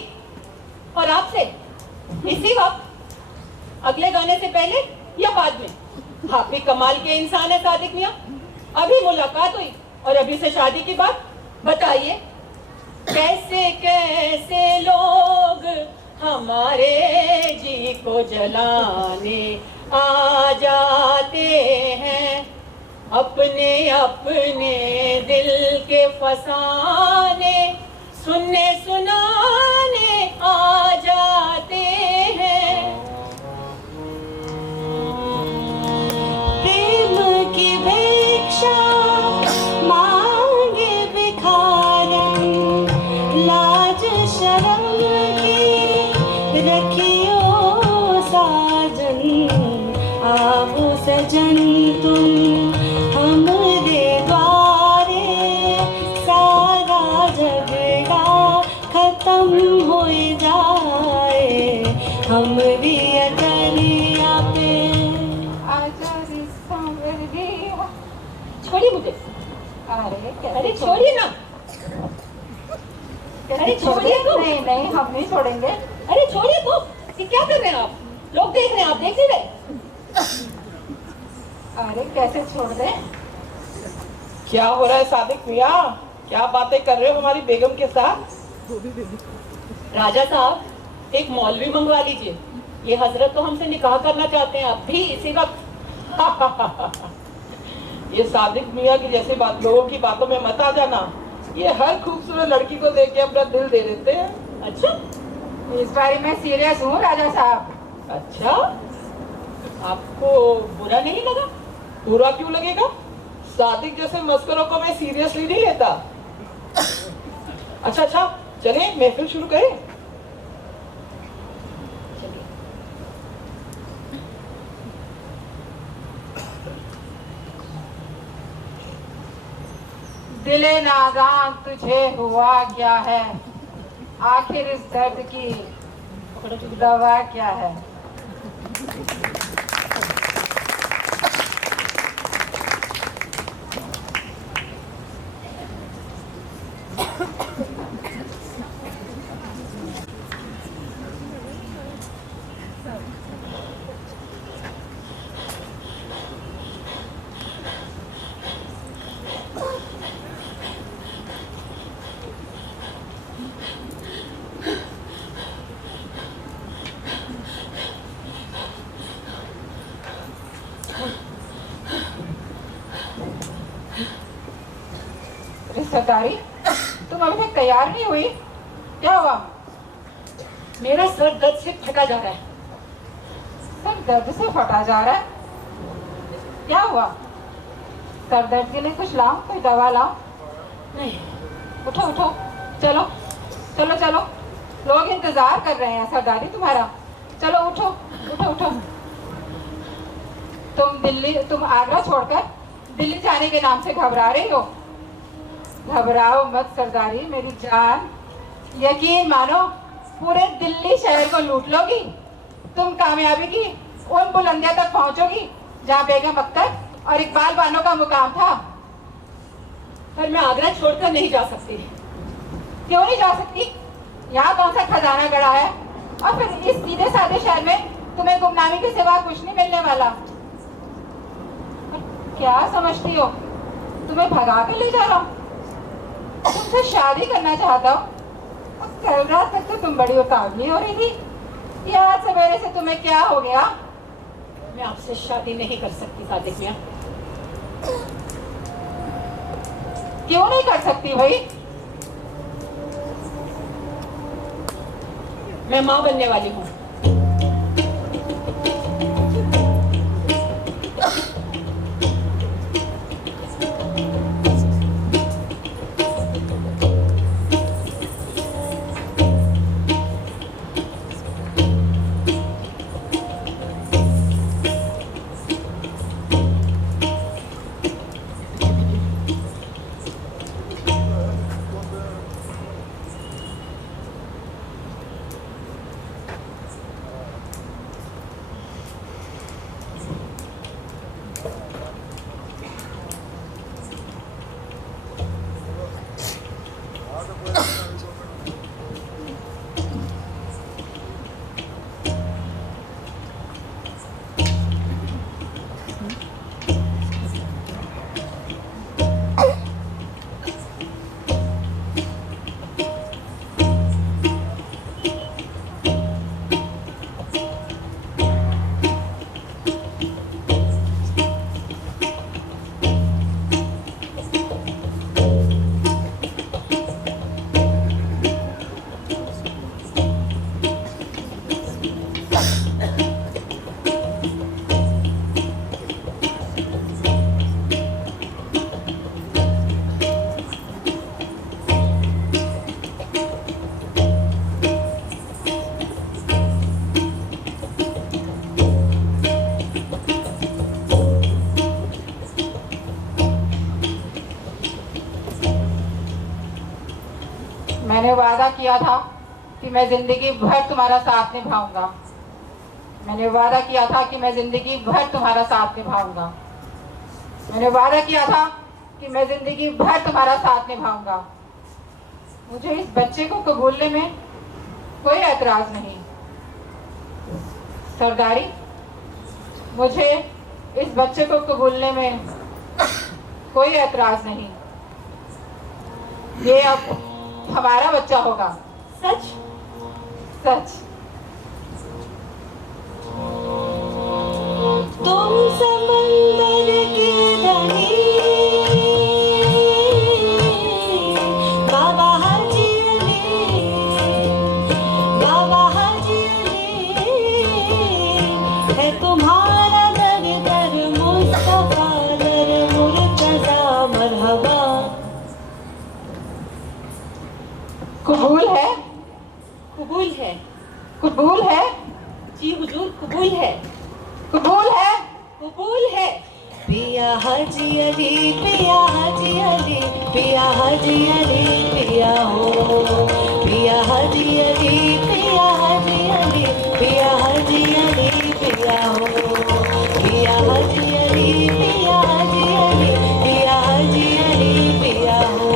और आपसे? इसी वक्त? अगले गाने से पहले या बाद में? आप भी कमाल के इंसान है सादिक मियाँ। अभी मुलाकात हुई और अभी से शादी की बात। बताइए कैसे कैसे लोग हमारे जी को जलाने आ जाते हैं, अपने अपने दिल के फसाने सुनने सुनाने आ जाते हैं। प्रेम की भिक्षा मांगे भिखारन, लाज शर्म की रखियो साजन। आओ सजन तुम हमरे द्वारे, सारा झगड़ा खत्म हो जाए हमरी अजलिया पे। छोड़िए मुझे। अरे छोड़िए ना। अरे छोड़िए तो। नहीं नहीं, हम नहीं छोड़ेंगे। अरे छोड़िए तो। ये क्या कर रहे हैं आप? लोग देख रहे हैं, आप देख नहीं रहे? अरे कैसे छोड़ दे? क्या हो रहा है सादिक मियाँ? क्या बातें कर रहे हो हमारी बेगम के साथ? राजा साहब एक मौलवी मंगवा लीजिए। ये हजरत तो हमसे निकाह करना चाहते हैं अभी इसी वक्त। ये सादिक मियाँ की जैसे लोगों की बातों में मत आ जाना। ये हर खूबसूरत लड़की को देख के अपना दिल दे देते हैं। अच्छा, इस बार मैं सीरियस हूँ राजा साहब। अच्छा, आपको बुरा नहीं लगा? बुरा क्यों लगेगा? सादिक जैसे मस्करों को मैं सीरियसली नहीं लेता। अच्छा अच्छा, चलिए महफिल शुरू करें। दिले नादान तुझे हुआ क्या है, आखिर इस दर्द की दवा क्या है? सरदारी, तुम अभी तक तैयार नहीं हुई, क्या हुआ? मेरा सर दर्द से फटा जा रहा है। सर दर्द से फटा जा रहा है? क्या हुआ? सर दर्द के लिए कुछ लाओ, कोई दवा लाओ? नहीं। उठो उठो, चलो चलो चलो, लोग इंतजार कर रहे हैं सरदारी तुम्हारा। चलो उठो उठो उठो। तुम आगरा छोड़कर दिल्ली जाने के नाम से घबरा रही हो। घबराओ मत सरदारी मेरी जान, यकीन मानो पूरे दिल्ली शहर को लूट लोगी। तुम कामयाबी की उन बुलंदियों तक पहुंचोगी जहाँ बेगम अख्तर और इकबाल बानो का मुकाम था। पर मैं आगरा छोड़कर नहीं जा सकती। क्यों नहीं जा सकती? यहाँ कौन सा खजाना गड़ा है? और फिर इस सीधे साधे शहर में तुम्हें गुमनामी के सिवा कुछ नहीं मिलने वाला। क्या समझती हो? तुम्हें भगा कर ले जा रहा हूँ, तुमसे शादी करना चाहता हूँ। कल रात तक तो तुम बड़ी उतावली हो रही थी, या आज सवेरे से तुम्हें क्या हो गया? मैं आपसे शादी नहीं कर सकती सादिक मियां। क्यों नहीं कर सकती भाई? मैं माँ बनने वाली हूँ। मैंने वादा किया था कि मैं जिंदगी भर तुम्हारा साथ निभाऊंगा। मैंने वादा किया था कि मैं जिंदगी भर तुम्हारा साथ निभाऊंगा। मैंने वादा किया था कि मैं जिंदगी भर तुम्हारा साथ निभाऊंगा। मुझे इस बच्चे को कबूलने में कोई एतराज नहीं सरदारी, मुझे इस बच्चे को कबूलने में कोई एतराज नहीं। ये अब हमारा बच्चा होगा। सच? सच। तुम समंदर के धनी बाबा हाजी अली, बाबा हाजी अली है तुम्हारा दर दर मुस्तफा दर मुर्तजा मरहबा। कबूल है? कबूल है। कबूल है? जी हुजूर, कबूल है। कबूल है? कबूल है। पिया हाजी अली, पिया हाजी अली, पिया हाजी अली, पिया हो पिया हाजी अली, पिया हाजी अली, पिया हाजी अली, पिया हो पिया हाजी अली, पिया हाजी अली, पिया हाजी अली, पिया हो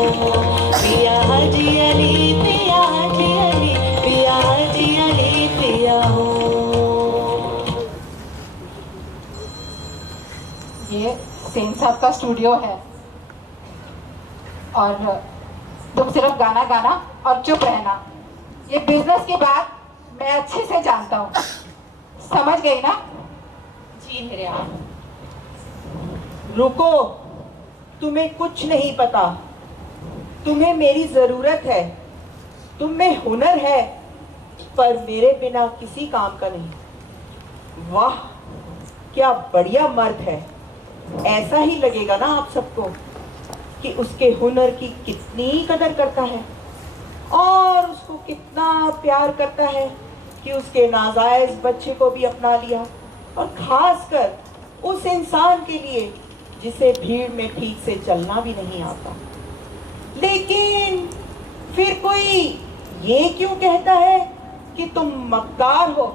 पिया हाजी अली, पिया हाजी अली, पिया हाजी अली, पिया हो। ये सेन साहब का स्टूडियो है और तुम सिर्फ गाना गाना और चुप रहना। ये बिजनेस की बात मैं अच्छे से जानता हूँ, समझ गई ना? जी मेरे आप। रुको, तुम्हें कुछ नहीं पता। तुम्हें मेरी जरूरत है, तुम में हुनर है, पर मेरे बिना किसी काम का नहीं। वाह क्या बढ़िया मर्द है। ऐसा ही लगेगा ना आप सबको कि उसके हुनर की कितनी कदर करता है और उसको कितना प्यार करता है कि उसके नाजायज बच्चे को भी अपना लिया, और खासकर उस इंसान के लिए जिसे भीड़ में ठीक से चलना भी नहीं आता। लेकिन फिर कोई ये क्यों कहता है कि तुम मक्कार हो,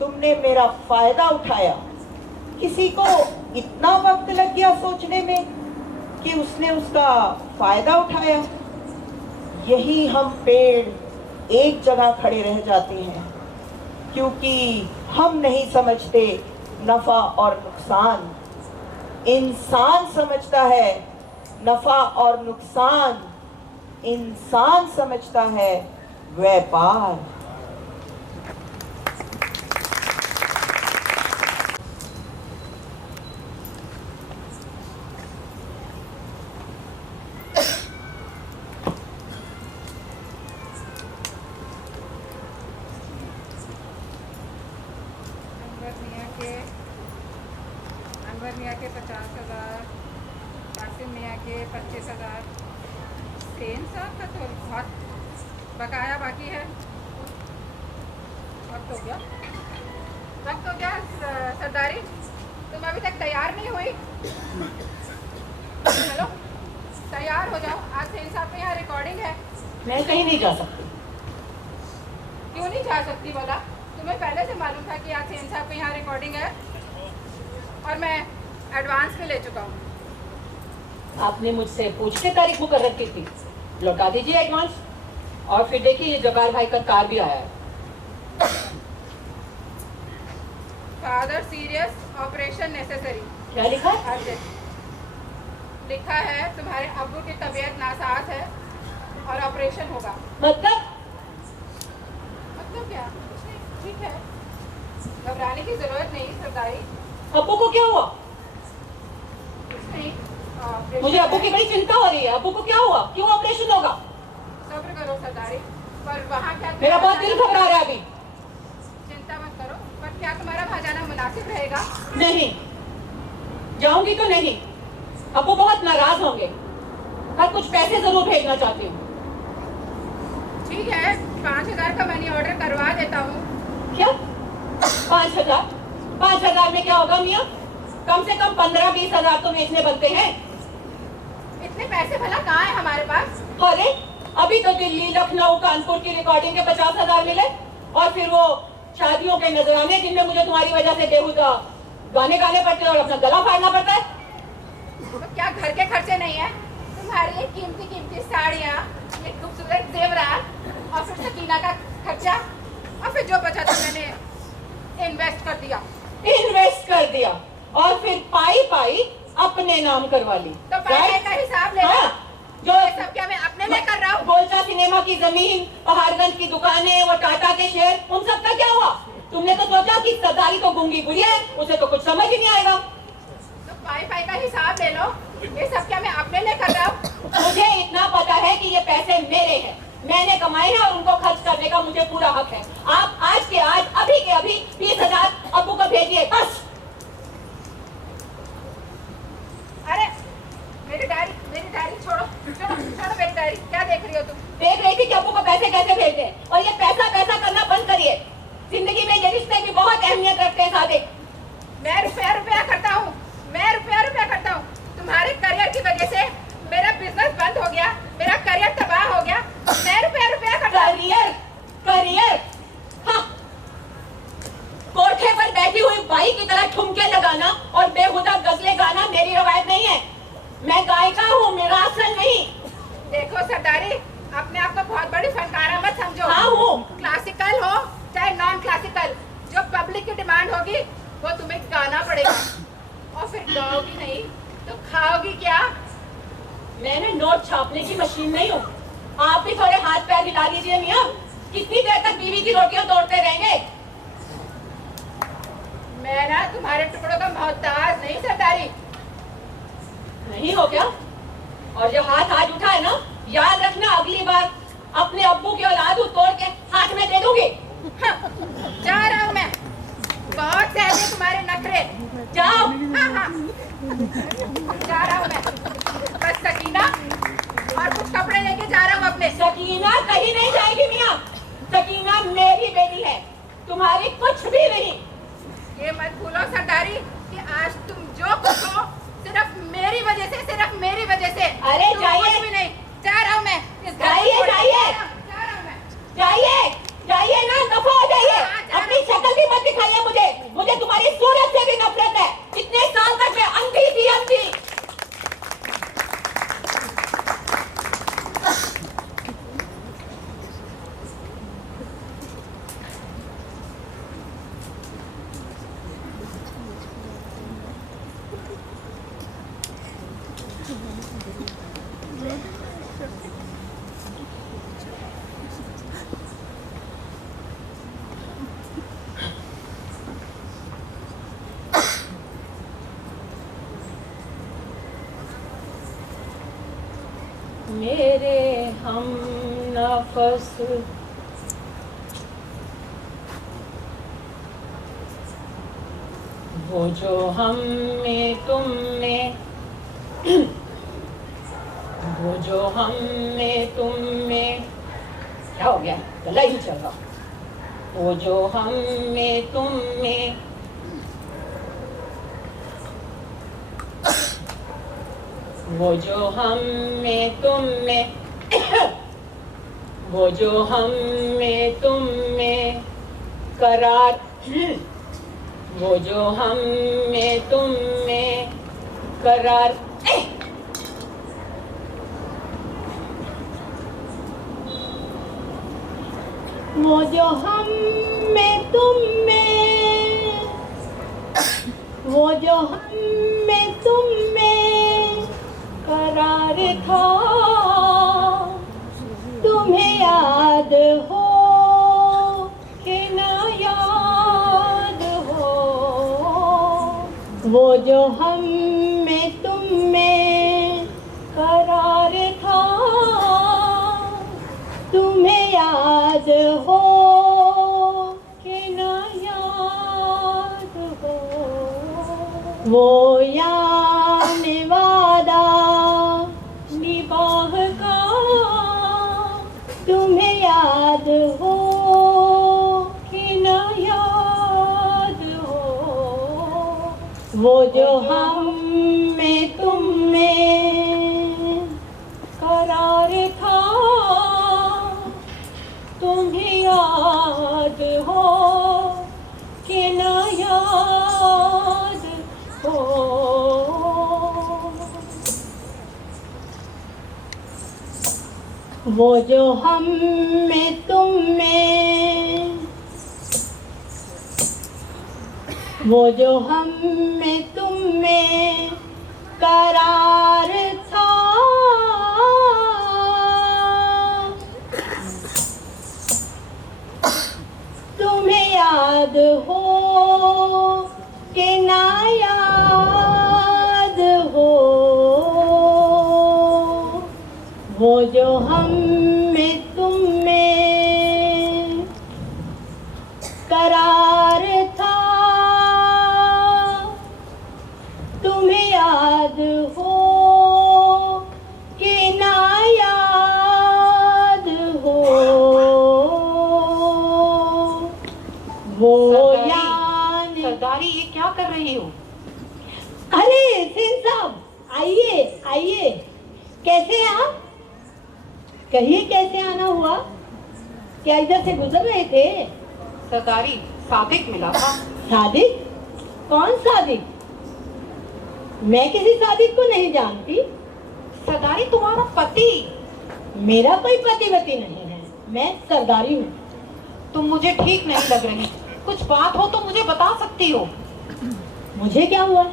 तुमने मेरा फायदा उठाया। किसी को इतना वक्त लग गया सोचने में कि उसने उसका फायदा उठाया। यही हम पेड़ एक जगह खड़े रह जाते हैं क्योंकि हम नहीं समझते नफा और नुकसान। इंसान समझता है नफा और नुकसान, इंसान समझता है व्यापार। अनवर मियाँ के 50,000, कासिम मियाँ के 25,000। सेन साहब का तो बहुत बकाया बाकी है। वक्त हो गया, वक्त हो गया। सरदारी तुम अभी तक तैयार नहीं हुई? चलो तैयार हो जाओ, आज सेन साहब के यहाँ रिकॉर्डिंग है। मैं कहीं नहीं जा सकती। क्यों नहीं जा सकती बोला? तुम्हें पहले से मालूम था कि आज सेन साहब के यहाँ रिकॉर्डिंग है और मैं एडवांस में ले चुका हूँ। आपने मुझसे पूछ के तारीख मुकर्रर की थी, लौटा दीजिए एडवांस। और फिर देखिए ये जगार भाई का कार भी आया है। Father serious, operation necessary. क्या लिखा है? अर्जेंट लिखा है। तुम्हारे अब्बू की तबीयत नासाज है और ऑपरेशन होगा। मतलब क्या? कुछ नहीं, ठीक है, घबराने की जरूरत नहीं सरदारी। अब्बू को क्या हुआ? कुछ नहीं, मुझे अब्बू की बड़ी चिंता हो रही है। अब्बू को क्या हुआ? क्यों ऑपरेशन होगा? सब्र करो सरदारी। पर वहाँ क्या मेरा बहुत दिल घबरा रहा है अभी। चिंता मत करो। पर क्या तुम्हारा वहाँ जाना मुनासिब रहेगा? नहीं जाऊंगी तो नहीं, अब्बू बहुत नाराज होंगे। पर कुछ पैसे जरूर भेजना चाहती हूँ। ठीक है, 5,000 का मनी ऑर्डर करवा देता हूँ। क्या 5,000? 5,000 में क्या होगा मियाँ? कम से कम 15-20 हजार तो बेचने बनते हैं। इतने पैसे भला कहाँ है हमारे पास? अरे अभी तो दिल्ली, लखनऊ, कानपुर की रिकॉर्डिंग के 50,000 मिले, और फिर वो शादियों के नजराने जिनमें मुझे तुम्हारी वजह से बेहुदा गाने गाने पड़ते और अपना गला फाड़ना पड़ता है। तो क्या घर के खर्चे नहीं है? तुम्हारी ये कीमती कीमती साड़ियाँ, ये खूबसूरत जेवरात और फिर सकीना का खर्चा, और फिर जो बचा था मैंने इन्वेस्ट कर दिया। इन्वेस्ट कर दिया और फिर पाई पाई अपने नाम करवा ली। तो पैसे का हिसाब ले लो। हाँ, जो ये सब क्या मैं अपने लिए कर रहा हूँ? गोलचा सिनेमा की जमीन, पहाड़गंज की दुकानें, वो टाटा के शेयर, उन सब का क्या हुआ? तुमने तो सोचा कि सरदारी तो गूंगी बुढ़िया है, उसे तो कुछ समझ ही नहीं आएगा। तो पाई पाई का हिसाब ले लो। ये सब क्या मैं अपने लिए कर रहा हूँ? मुझे इतना पता है कि ये पैसे मेरे हैं, मैंने कमाए हैं और उनको खर्च करने का मुझे पूरा हक है। आप आज के आज, अभी के अभी 20,000 अब्बू को भेजिए बस। अरे मेरी डायरी छोड़ो छोड़ो छोड़ो मेरी डायरी। क्या देख रही हो तुम? देख रही थी कि अब्बू को पैसे कैसे भेजते हैं, और ये पैसा पैसा करना बंद करिए। जिंदगी में ये रिश्ते की बहुत अहमियत रखते हैं सादिक। मैं रुपया करता हूँ, मैं रुपया करता हूँ। तुम्हारे करियर की वजह से मेरा बिजनेस बंद हो गया, मेरा करियर तबाह हो गया। मैं रुपया करता हूँ। करियर हाँ, कोठे पर बैठी हुई बाई की तरह ठुमके लगाना और बेहुदा गजलें गाना मेरी रवायत नहीं है। मैं गायिका हूँ, मेरा असल नहीं। देखो सरदारी, अपने आप को बहुत बड़ी फनकारा मत समझो। हाँ हूँ। क्लासिकल हो चाहे नॉन क्लासिकल, जो पब्लिक की डिमांड होगी वो तुम्हें गाना पड़ेगा। और फिर गाओगी नहीं तो खाओगी क्या? मैंने नोट छापने की मशीन नहीं हूँ। आप भी थोड़े हाथ पैर हिला दीजिए मियाँ। कितनी देर तक बीवी की रोटियां तोड़ते रहेंगे? मैं ना तुम्हारे टुकड़ों का मोहताज नहीं सरदारी। नहीं हो क्या? और जो हाथ आज उठा है ना, याद रखना, अगली बार अपने अब्बू की औलाद तोड़ के हाथ में दे दूंगी। जा रहा हूँ मैं, बहुत सहजे तुम्हारे नखरे। जाओ। हाँ, जा रहा हूँ मैं। बस सकीना और कुछ कपड़े लेके जा रहा हूँ अपने। सकीना कहीं नहीं जाएगी मियाँ। सकीना मेरी बेटी है, तुम्हारी कुछ भी नहीं। ये मत भूलो सरदारी कि आज तुम जो कुछ हो सिर्फ मेरी वजह से, सिर्फ मेरी वजह से। अरे तुम जाइए। कुछ भी नहीं। जा रहा हूँ मैं। इस घर जाइए, को छोड़ के जाइए। जा रहा हूँ मैं। जाइए जाइए ना, दफा हो जाइए। अपनी शक्ल भी मत दिखाइए मुझे। मुझे तुम्हारी सूरत से भी नफरत है। इतने साल तक मैं अंधी थी, अंधी। मेरे हम नफस वो जो हम में तुम में, वो जो हम में तुम में, क्या हो गया? गला ही चल रहा। वो जो हम में तुम में, वो जो हम में तुम में, वो जो हम में तुम में करार, वो जो हम में तुम में करार, वो जो हम में तुम में, वो जो हम में तुम में करार था, तुम्हें याद हो कि ना याद हो, वो जो हम में तुम में करार था, तुम्हें याद हो कि ना याद हो, वो याने वादा निभाह का, तुम्हें याद हो कि ना याद हो, वो जो हम में तुम में करार था, तुम्हें याद हो कि ना याद हो। वो जो हम में तुम में, वो जो हम में तुम में करार था, तुम्हें याद हो कि ना याद हो, वो जो हम में तुम में करार था, तुम्हें याद हो कि ना याद हो, वो यानी। सरदारी ये क्या कर रही हो? अरे सिंह साहब, आइए आइए। कैसे हैं आप? कहिए कैसे आना हुआ? क्या इधर से गुजर रहे थे? सरदारी सादिक मिला था। सादिक? कौन सादिक? मैं किसी सादिक को नहीं जानती। सरदारी तुम्हारा पति। मेरा कोई पतिवती नहीं है, मैं सरदारी हूँ। तुम मुझे ठीक नहीं लग रही, कुछ बात हो तो मुझे बता सकती हो। मुझे क्या हुआ?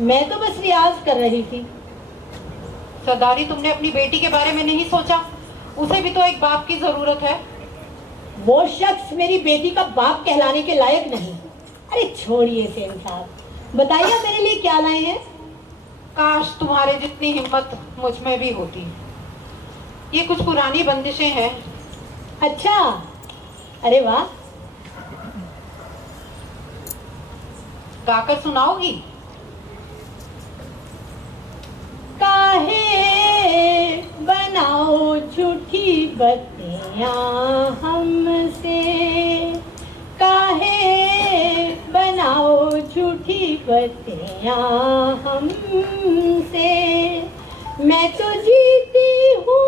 मैं तो बस रियाज कर रही थी। सरदारी तुमने अपनी बेटी के बारे में नहीं सोचा? उसे भी तो एक बाप की जरूरत है। वो शख्स मेरी बेटी का बाप कहलाने के लायक नहीं। अरे छोड़िए सेन साहब, बताइए मेरे लिए क्या लाए हैं? काश तुम्हारे जितनी हिम्मत मुझ में भी होती। ये कुछ पुरानी बंदिशें हैं। अच्छा, अरे वाह, गाकर सुनाओगी? काहे बनाओ झूठी बत्तियां हमसे, काहे बनाओ झूठी बत्तियां हमसे, मैं तो जीती हूँ,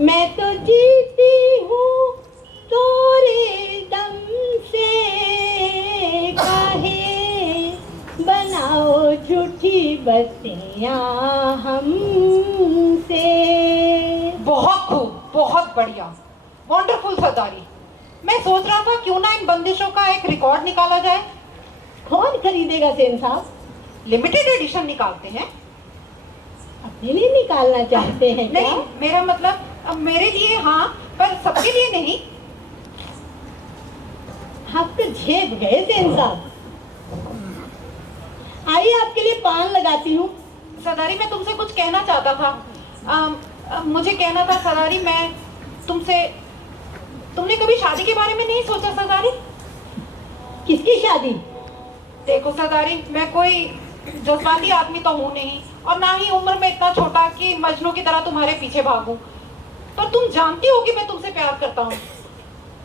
मैं तो जीती हूँ तोरे दम से, काहे बनाओ झूठी बत्तियां हमसे। बहुत खूब, बहुत बढ़िया, वंडरफुल सरदारी। मैं सोच रहा था क्यों ना इन बंदिशों का एक रिकॉर्ड निकाला जाए। कौन खरीदेगा सेन साहब? लिमिटेड एडिशन निकालते हैं। अपने लिए निकालना चाहते हैं क्या? नहीं, मेरा मतलब अब मेरे लिए हाँ, पर सबके लिए नहीं। आप तो झेप गए सेन साहब। आइए आपके लिए पान लगाती हूँ। सरदारी, मैं तुमसे कुछ कहना चाहता था। मुझे कहना था सरदारी, मैं तुमसे, तुमने कभी शादी के बारे में नहीं सोचा सरदारी? किसकी शादी? देखो सरदारी, मैं कोई जज्बाती आदमी तो हूँ नहीं, और ना ही उम्र में इतना छोटा कि मजनू की तरह तुम्हारे पीछे भागूं। पर तुम जानती हो कि मैं तुमसे प्यार करता हूँ,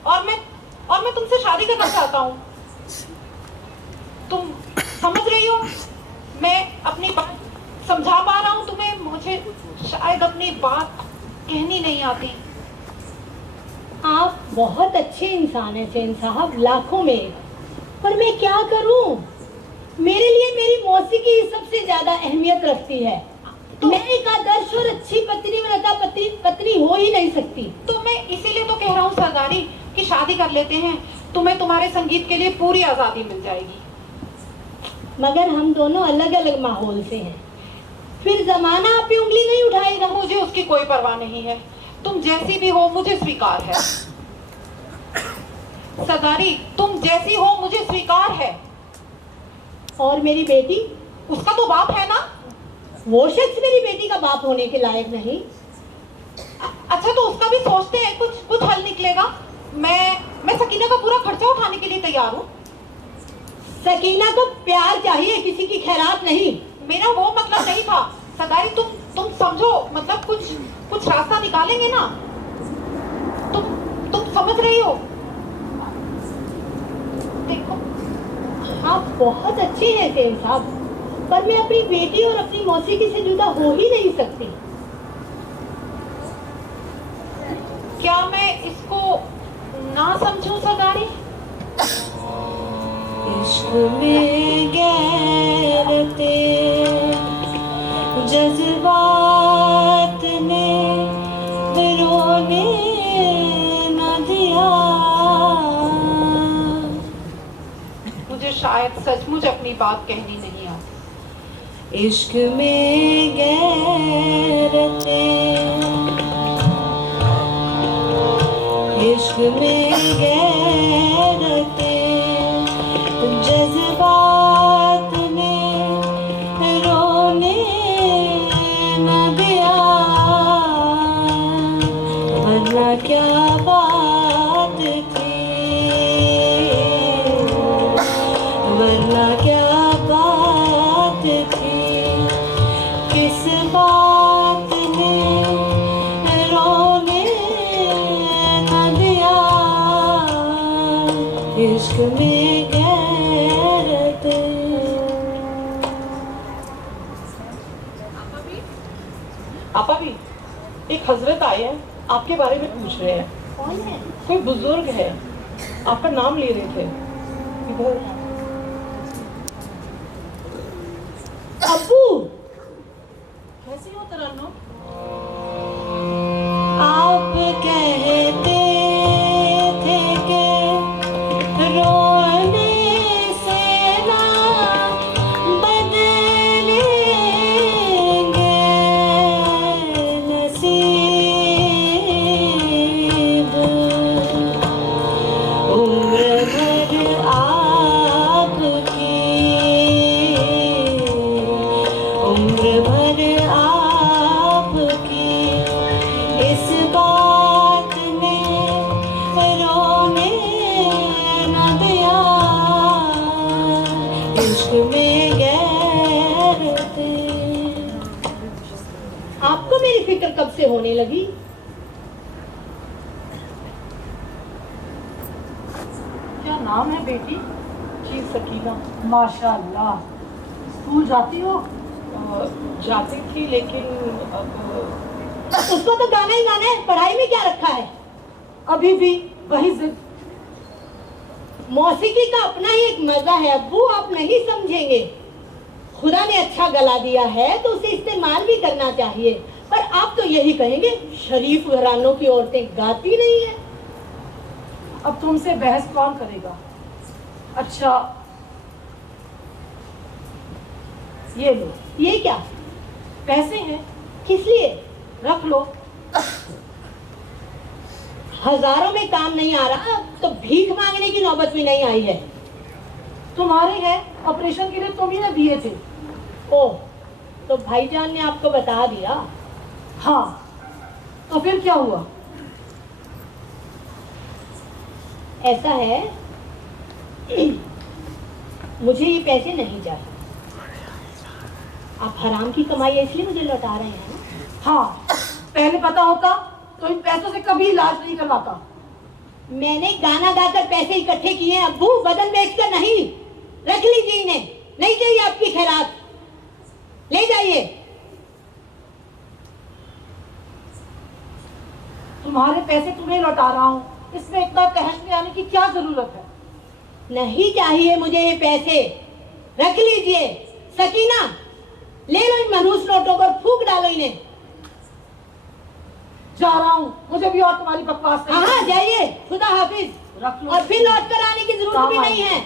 और मैं तुमसे शादी करना चाहता हूँ। तुम समझ रही हो? मैं अपनी बात समझा पा रहा हूँ तुम्हें? मुझे शायद अपनी बात कहनी नहीं आती। आप बहुत अच्छे इंसान हैं सेन साहब, लाखों में एक। पर मैं क्या करूं? मेरे लिए मेरी मौसीकी सबसे ज्यादा अहमियत रखती है। मैं एक आदर्श और अच्छी पत्नी बनता पत्नी हो ही नहीं सकती। तो मैं इसीलिए तो कह रहा हूँ सरदारी कि शादी कर लेते हैं, तुम्हें तुम्हारे संगीत के लिए पूरी आजादी मिल जाएगी। मगर हम दोनों अलग अलग माहौल से हैं, फिर जमाना आप पे उंगली नहीं उठाएगा। मुझे उसकी कोई परवाह नहीं है, तुम जैसी भी हो मुझे स्वीकार है। सरदारी, तुम जैसी हो मुझे स्वीकार है। और मेरी बेटी? उसका तो बाप है ना। वो शख्स मेरी बेटी का बाप होने के लायक नहीं। अच्छा, तो उसका भी सोचते हैं, कुछ हल निकलेगा। मैं सकीना का पूरा खर्चा उठाने के लिए तैयार हूँ। सकीना को प्यार चाहिए, किसी की खैरात नहीं। मेरा वो मतलब नहीं था सरदारी, तुम समझो, मतलब कुछ रास्ता निकालेंगे ना। तुम समझ रही हो? देखो, आप बहुत अच्छे हैं सेन साहब, पर मैं अपनी बेटी और अपनी मौसीकी से जुदा हो ही नहीं सकती। क्या मैं इसको ना समझूं सरदारी? इश्क में गैरते जज्बात ने रोने न दिया। मुझे शायद सचमुच अपनी बात कहनी नहीं आती। इश्क में गैरते, इश्क में गैरते जज्बात ने रोने न दिया। वरना क्या बात थी, वरना क्या बात थी, किस बात ने रोने न दिया। इश्क में गैरत। आपा भी, एक हजरत आए हैं, आपके बारे में पूछ रहे हैं। कौन है? कोई बुजुर्ग है, आपका नाम ले रहे थे। इधर। अब्बू, कैसी हो तरन्नुम? आप कहते थे कि रोने से ना बदलेंगे नसीब, उम्र भर आपकी इश्क में गैरत। आपको मेरी फिक्र कब से होने लगी? क्या नाम है बेटी? जी सकीना। माशाल्लाह। स्कूल जाती हो? जाती थी लेकिन अब उसको तो गाना ही गाना है, पढ़ाई में क्या रखा है? अभी भी वही जिद। मौसीकी का अपना ही एक मजा है अब्बू, आप नहीं समझेंगे। खुदा ने अच्छा गला दिया है तो उसे इस्तेमाल भी करना चाहिए। पर आप तो यही कहेंगे शरीफ घरानों की औरतें गाती नहीं है। अब तुमसे बहस कौन करेगा? अच्छा ये लो। ये क्या? पैसे हैं, किस लिए? रख लो। हजारों में काम नहीं आ रहा तो भीख मांगने की नौबत भी नहीं आई है। तुम्हारे हैं, ऑपरेशन के लिए तुम ही ने दिए थे। ओह, तो भाईजान ने आपको बता दिया? हाँ, तो फिर क्या हुआ? ऐसा है, मुझे ये पैसे नहीं चाहिए। आप हराम की कमाई है इसलिए मुझे लौटा रहे हैं ना? हाँ, पहले पता होता तो इन पैसों से कभी इलाज नहीं करवाता। मैंने गाना गाकर पैसे इकट्ठे किए हैं अब्बू, बदन बेचकर नहीं। रख लीजिए इन्हें, नहीं चाहिए आपकी खैरात, ले जाइए। तुम्हारे पैसे तुम्हें लौटा रहा हूँ, इसमें इतना तहस में आने की क्या जरूरत है? नहीं चाहिए मुझे ये पैसे, रख लीजिए। सकीना, ले लो इन मनहूस नोटों को, फूंक डालो इन्हें। जा रहा हूँ, मुझे भी और तुम्हारी बकवास नहीं। हाँ जाइए, खुदा हाफिज। रख लो। और फिर लौट कर आने की जरूरत भी काम नहीं है।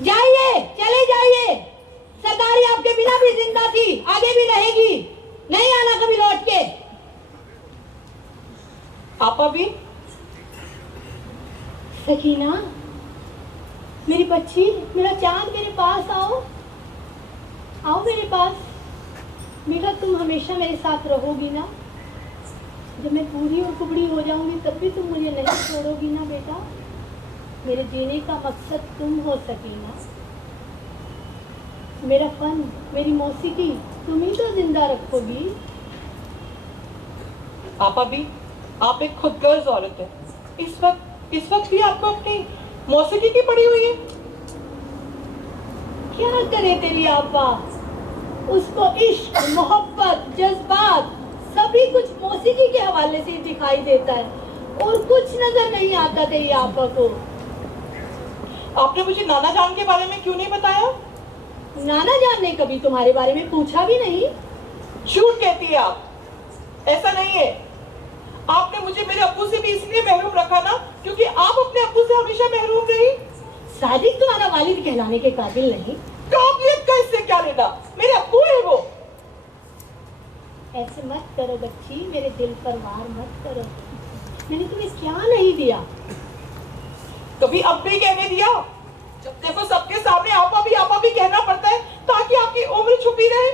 जाइए, चले जाइए। सरदारी आपके बिना भी जिंदा थी, आगे भी रहेगी, नहीं आना कभी लौट के। आपा भी? सकीना, मेरी बच्ची, मेरा चांद, मेरे पास आओ, आओ मेरे पास। बेटा तुम हमेशा मेरे साथ रहोगी ना? जब मैं पूरी और कुबड़ी हो जाऊंगी तब भी तुम मुझे नहीं छोड़ोगी ना बेटा? मेरे जीने का मकसद तुम हो सकीना। मेरा फन, मेरी मौसीकी तुम ही तो जिंदा रखोगी। आपा भी, आप एक खुदगर्ज औरत है। इस वक्त भी आपको अपनी मौसीकी की पड़ी हुई है। क्या करे तेरी आपा, उसको इश्क, मोहब्बत, जज्बात सभी कुछ मौसीकी के हवाले से दिखाई देता है और कुछ नजर नहीं आता तेरी आपा को। आपने मुझे नाना जान के बारे में क्यों नहीं बताया? नाना जान ने कभी तुम्हारे बारे में पूछा भी नहीं। झूठ कहती है आप, ऐसा नहीं है। आपने मुझे मेरे अब्बू से भी इसलिए महरूम रखा ना क्योंकि आप अपने अब्बू से हमेशा महरूम रही। सादिक तुम्हारा वालिद कहलाने के काबिल नहीं। काबिलियत का इससे क्या लेना, मेरे अब्बू है वो। ऐसे मत करो बच्ची, मेरे दिल पर वार मत करो। मैंने तुम्हें क्या नहीं दिया? कभी अब भी कहने दिया? जब देखो सबके सामने आपा भी कहना पड़ता है ताकि आपकी उम्र छुपी रहे।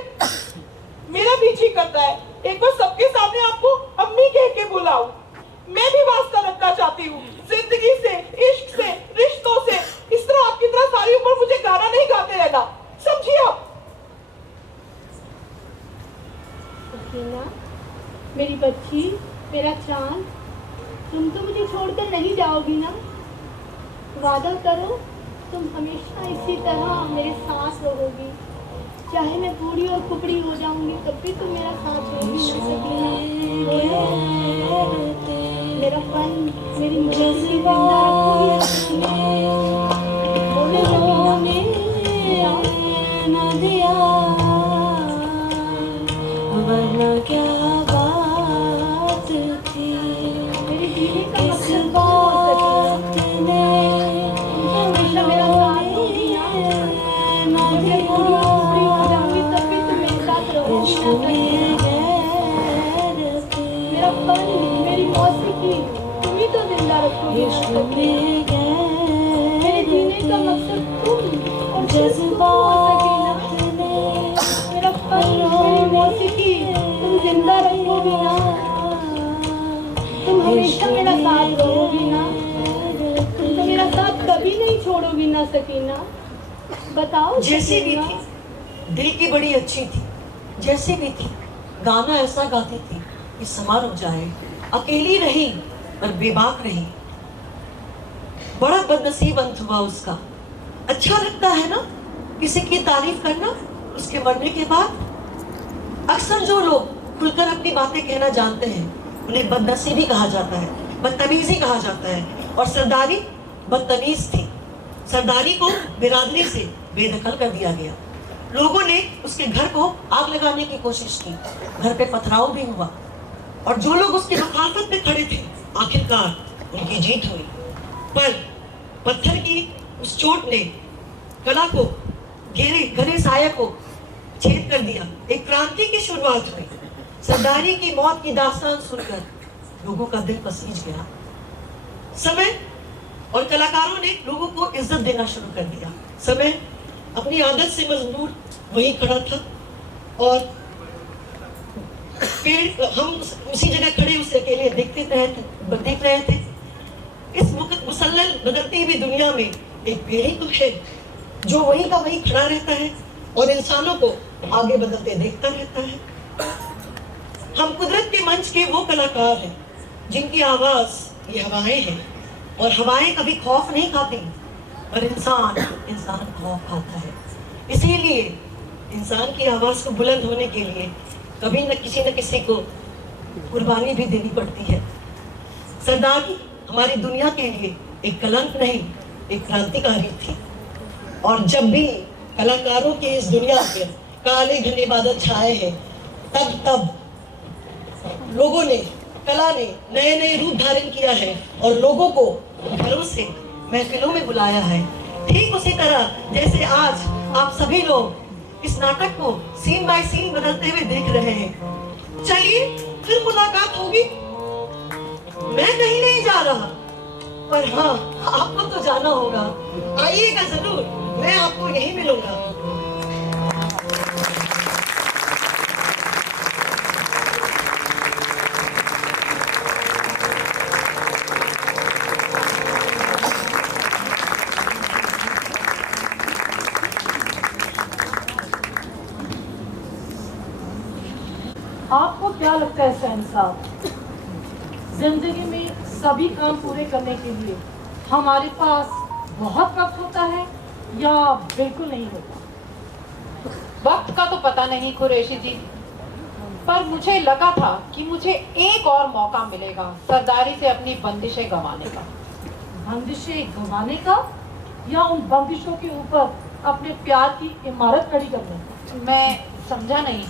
मेरा भी जी करता है एक बार सबके सामने आपको अम्मी कह के बुलाऊं। मैं भी वास्ता रखना चाहती हूँ जिंदगी से, इश्क से, रिश्तों से। इस तरह आपकी तरह सारी उम्र मुझे गाना नहीं गाते रहना, समझिए आप? सकीना, मेरी बच्ची, मेरा चांद, तुम तो मुझे छोड़कर नहीं जाओगी ना? वादा करो तुम हमेशा इसी तरह मेरे साथ रहोगी। चाहे मैं बूढ़ी और कुपड़ी हो जाऊंगी तब भी तुम मेरा साथ रहोगी ना सकीना? मेरा फन, मेरी मौसी जिंदा रखोगी ना? बोलो सकीना। वरना क्या बात थी, मेरे जीने का इस मकसद बात ने हमेशा मेरा साथ होगी ना? मुझे बूढ़ी और कुपड़ी हो जाऊंगी तब भी तुम मेरे साथ रहोगी ना सकीना? मेरा फन, मेरी मौसीकी तुम ही तो जिंदा रखोगी ना सकीना? मेरे जीने का मकसद तुम और सिर्फ तुम हो सकीना? मेरा फन, मेरी मौसीकी तुम जिंदा रखोगी ना? तुम हमेशा मेरा साथ रहोगी ना? तुम तो मेरा साथ कभी नहीं छोड़ोगी ना सकीना? बताओ जैसी भी शकीला। थी, दिल की बड़ी अच्छी थी, जैसी भी थी, गाना ऐसा गाती थी कि समा रुक जाए। अकेली रही पर बेबाक रही। बड़ा बदनसीब अंत हुआ उसका। अच्छा लगता है ना किसी की तारीफ करना उसके मरने के बाद। अक्सर जो लोग खुलकर अपनी बातें कहना जानते हैं उन्हें बदनसीबी कहा जाता है, बदतमीजी कहा जाता है। और सरदारी बदतमीज थी। सरदारी को बिरादरी से बेदखल कर दिया गया। लोगों ने उसके घर को आग लगाने की कोशिश की, घर पे पथराव भी हुआ और जो लोग उसकी मुखालफत में खड़े थे आखिरकार उनकी जीत हुई। पर पत्थर की उस चोट ने कला को घने साया को छेद कर दिया। एक क्रांति की शुरुआत हुई। सरदारी की मौत की दास्तान सुनकर लोगों का दिल पसीज गया। समय और कलाकारों ने लोगों को इज्जत देना शुरू कर दिया। समय अपनी आदत से मजबूर वहीं खड़ा था और पेड़ हम उसी जगह खड़े उसे अकेले देख रहे थे। इस मुसल्सल बदलती हुई दुनिया में एक पेड़ ही तो है जो वहीं का वहीं खड़ा रहता है और इंसानों को आगे बदलते देखता रहता है। हम कुदरत के मंच के वो कलाकार हैं जिनकी आवाज ये हवाएं हैं और हवाएं कभी खौफ नहीं खाती पर इंसान खौफ खाता है। इसीलिए इंसान की आवाज को बुलंद होने के लिए कभी न किसी को कुर्बानी भी देनी पड़ती है। सरदारी हमारी दुनिया के लिए एक कलंक नहीं, एक क्रांतिकारी थी। और जब भी कलाकारों के इस दुनिया पे काले घने बादल छाए हैं तब लोगों ने, कला ने नए नए रूप धारण किया है और लोगों को घरों से महफिलों में बुलाया है। ठीक उसी तरह जैसे आज आप सभी लोग इस नाटक को सीन बाय सीन बदलते हुए देख रहे हैं। चलिए फिर मुलाकात होगी। मैं कहीं नहीं जा रहा पर हाँ आपको तो जाना होगा। आइएगा जरूर, मैं आपको यहीं मिलूंगा। आपको क्या लगता है सैन साहब, जिंदगी में सभी काम पूरे करने के लिए हमारे पास बहुत वक्त होता है या बिल्कुल नहीं होता? वक्त का तो पता नहीं कुरैशी जी, पर मुझे लगा था कि मुझे एक और मौका मिलेगा सरदारी से अपनी बंदिशें गंवाने का। बंदिशें गंवाने का या उन बंदिशों के ऊपर अपने प्यार की इमारत खड़ी करने का? मैं समझा नहीं।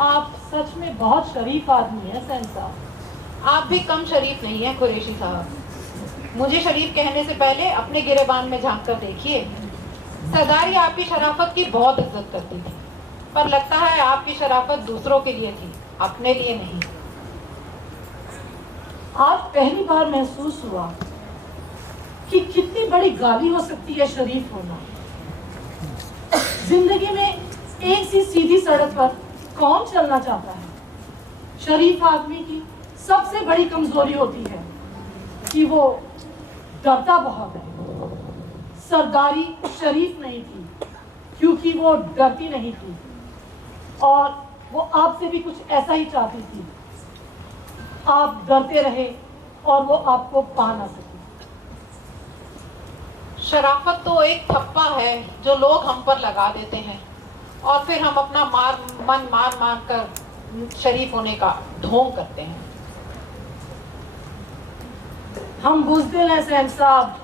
आप सच में बहुत शरीफ आदमी हैं सैन साहब। आप भी कम शरीफ नहीं है कुरैशी साहब। मुझे शरीफ कहने से पहले अपने गिरेबान में झांक कर देखिए। सरदारी आपकी शराफत की बहुत इज्जत करती थी, पर लगता है आपकी शराफत दूसरों के लिए थी, अपने लिए नहीं। आज पहली बार महसूस हुआ कि कितनी बड़ी गाली हो सकती है शरीफ होना। जिंदगी में एक सी सीधी सड़क पर कौन चलना चाहता है? शरीफ आदमी की सबसे बड़ी कमजोरी होती है कि वो डरता बहुत है। सरदारी शरीफ नहीं थी क्योंकि वो डरती नहीं थी और वो आपसे भी कुछ ऐसा ही चाहती थी। आप डरते रहे और वो आपको पा ना सके। शराफत तो एक थप्पा है जो लोग हम पर लगा देते हैं और फिर हम अपना मन मार कर शरीफ होने का ढोंग करते हैं। हम बुज़दिल हैं सैन साहब।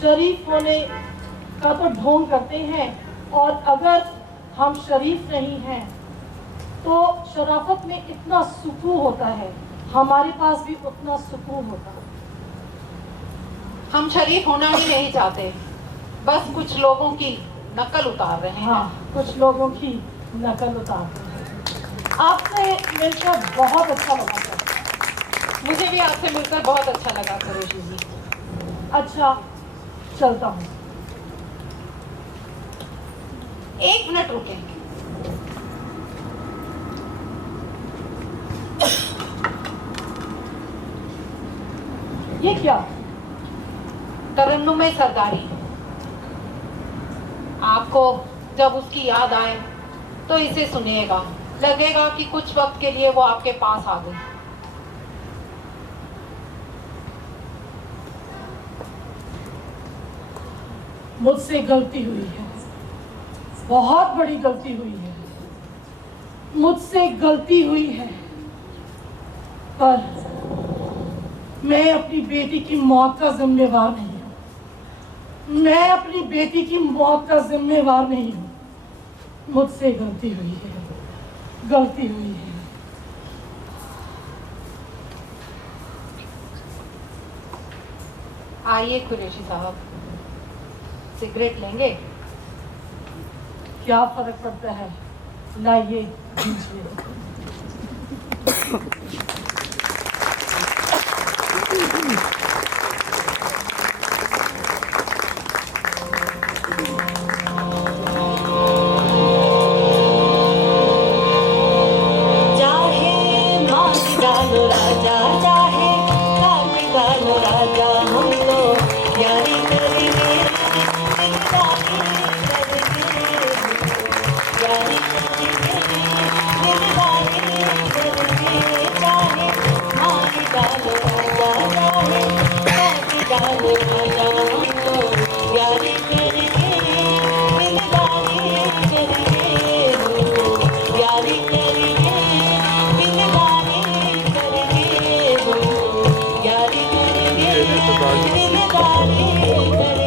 शरीफ होने का तो ढोंग करते हैं और अगर हम शरीफ नहीं हैं तो शराफत में इतना सुकून होता है, हमारे पास भी उतना सुकून होता है। हम शरीफ होना ही नहीं चाहते, बस कुछ लोगों की नकल उतार रहे हैं। हाँ, कुछ लोगों की नकल उतार रहे हैं। आपसे मिलकर बहुत अच्छा लगा सर। मुझे भी आपसे मिलकर बहुत अच्छा लगा कुरैशी जी। अच्छा, चलता हूँ। 1 मिनट रुकें। ये क्या? तरन्नुमे सरदारी। आपको जब उसकी याद आए तो इसे सुनिएगा, लगेगा कि कुछ वक्त के लिए वो आपके पास आ गई। मुझसे गलती हुई है, बहुत बड़ी गलती हुई है, मुझसे गलती हुई है, पर मैं अपनी बेटी की मौत का जिम्मेवार नहीं हूँ। मैं अपनी बेटी की मौत का जिम्मेवार नहीं हूँ। मुझसे गलती हुई है, गलती हुई है। आइए कुरैशी साहब, सिगरेट लेंगे? क्या फर्क पड़ता है, लाइए दीजिए। चाहे मार डालो राजा, चाहे काट डालो राजा, हम तो यारी करेंगे, दिलदारी करेंगे, यारी करेंगे, दिलदारी करेंगे। चाहे मार डालो राजा, चाहे काट डालो राजा, हम तो यारी करेंगे, दिलदारी करेंगे, यारी करेंगे, दिलदारी करेंगे, यारी करेंगे, दिलदारी करेंगे।